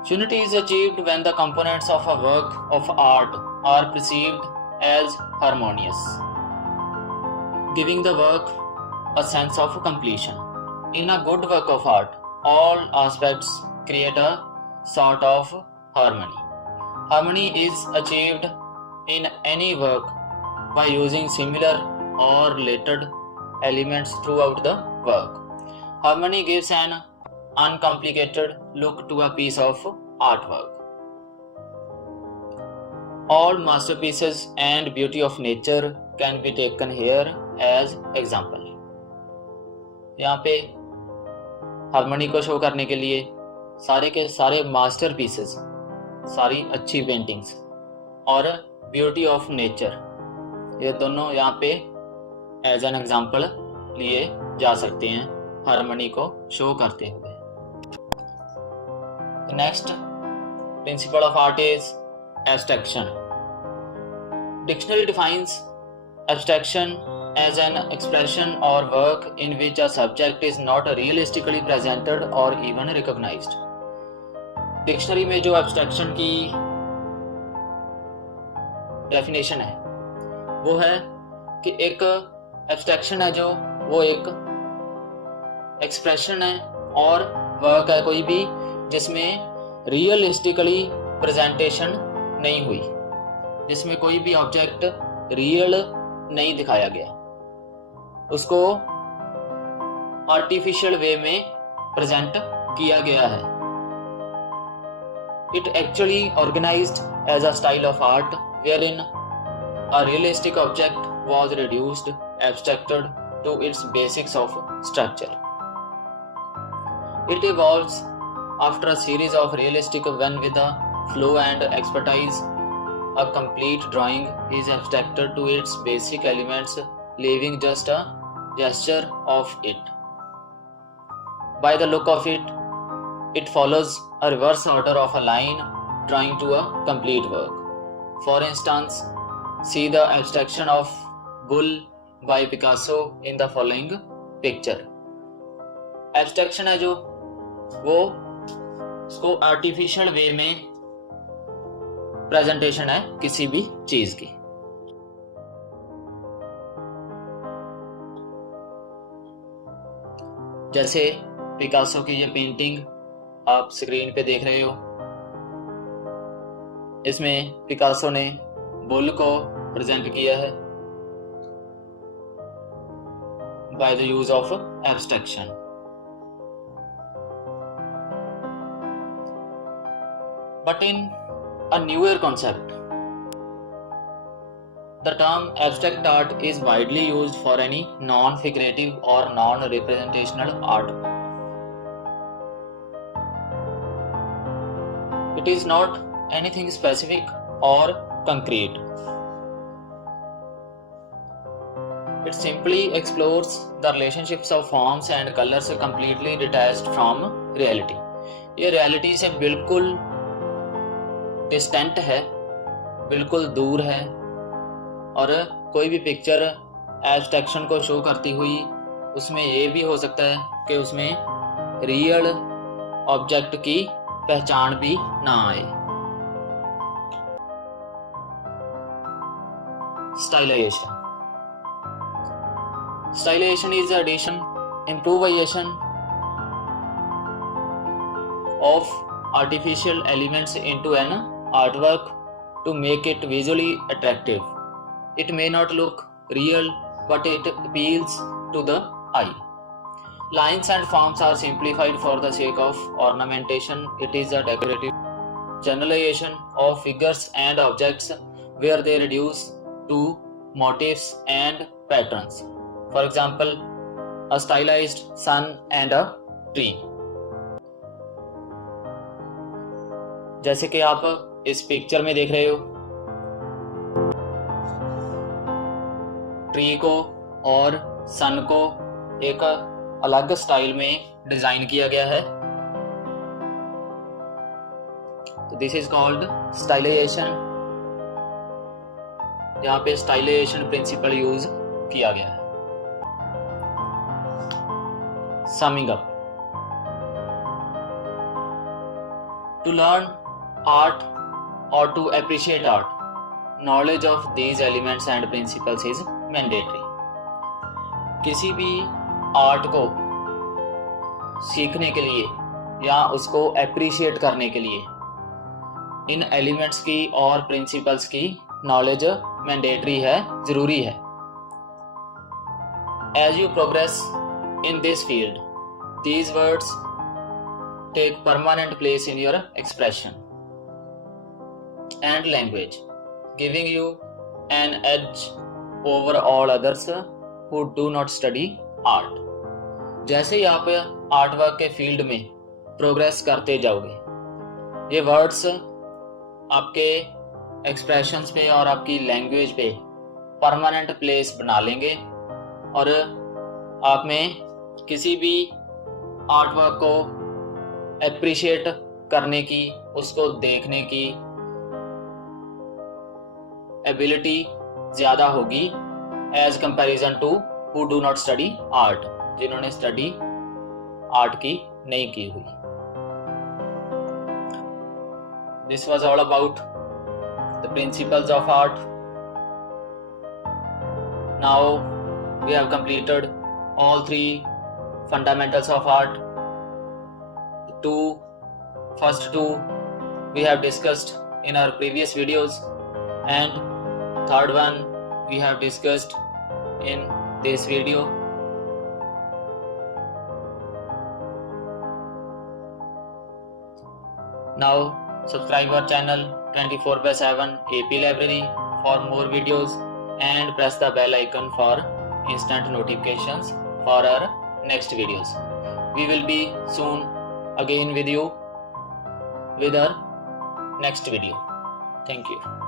Unity is achieved when the components of a work of art are perceived as harmonious, giving the work a sense of completion. In a good work of art, all aspects create a sort of harmony. Harmony is achieved in any work by using similar or related elements throughout the work. Harmony gives an uncomplicated look to a piece of artwork. All masterpieces and beauty of nature can be taken here as example. यहाँ पे harmony को show करने के लिए सारे के सारे masterpieces, सारी अच्छी पेंटिंग्स और ब्यूटी ऑफ नेचर, ये दोनों यहाँ पे एज एन एग्जाम्पल लिए जा सकते हैं हार्मनी को शो करते हुए। The next principle of art is abstraction. Dictionary defines abstraction as an expression or work in which a subject is not realistically presented or even recognized. Dictionary में जो abstraction की डेफिनेशन है वो है कि एक abstraction है जो वो एक एक्सप्रेशन है और वर्क है कोई भी जिसमें रियलिस्टिकली प्रेजेंटेशन नहीं हुई, जिसमें कोई भी ऑब्जेक्ट रियल नहीं दिखाया गया, उसको आर्टिफिशियल वे में प्रेजेंट किया गया है। It actually organised as a style of art wherein a realistic object was reduced, abstracted to its basics of structure. It evolves after a series of realistic when with a flow and expertise. A complete drawing is abstracted to its basic elements, leaving just a gesture of it. By the look of it, it follows a reverse order of a line drawing to a complete work. For instance, see the abstraction of Bull by Picasso in the following picture. Abstraction है जो वो उसको artificial वे में presentation है किसी भी चीज की। जैसे पिकासो की ये पेंटिंग आप स्क्रीन पे देख रहे हो, इसमें पिकासो ने बुल को प्रेजेंट किया है by the use of abstraction. But in a newer concept, the term abstract art is widely used for any non-figurative or non-representational art. It is not anything specific or concrete. It simply explores the relationships of forms and colors completely detached from reality. ये reality से बिल्कुल distant है, बिल्कुल दूर है, और कोई भी पिक्चर एब्स्ट्रैक्शन को शो करती हुई उसमें ये भी हो सकता है कि उसमें रियल ऑब्जेक्ट की पहचान भी ना आए। Stylization is addition, improvisation of artificial elements into an artwork to make it visually attractive. It may not look real, but it appeals to the eye. Lines and forms are simplified for the sake of ornamentation. It is a decorative generalization of figures and objects where they reduce to motifs and patterns. For example, a stylized sun and a tree. जैसे कि आप इस picture में देख रहे हो, tree को और सन को एक अलग स्टाइल में डिजाइन किया गया है, तो दिस इज कॉल्ड स्टाइलाइजेशन। यहाँ पे स्टाइलाइजेशन प्रिंसिपल यूज किया गया है। summing up. To learn art or to appreciate art, knowledge of these elements and principles is mandatory. किसी भी आर्ट को सीखने के लिए या उसको अप्रिशिएट करने के लिए इन एलिमेंट्स की और प्रिंसिपल्स की नॉलेज मैंडेटरी है, जरूरी है. As you progress in this field, these words take permanent place in your expression and language, giving you an edge over all others who do not study art. जैसे ही आप art work के field में progress करते जाओगे, ये words आपके expressions पे और आपकी लैंग्वेज पे परमानेंट प्लेस बना लेंगे और आप में किसी भी आर्ट वर्क को एप्रिशिएट करने की, उसको देखने की एबिलिटी ज़्यादा होगी as comparison to who do not study art, जिन्होंने स्टडी आर्ट की नहीं की हुई. This was all about the principles of art. Now we have completed all three fundamentals of art. First two we have discussed in our previous videos, and third one we have discussed in this video. Now subscribe our channel 24/7 AP Library for more videos and press the bell icon for instant notifications for our next videos. We will be soon again with you with our next video. Thank you.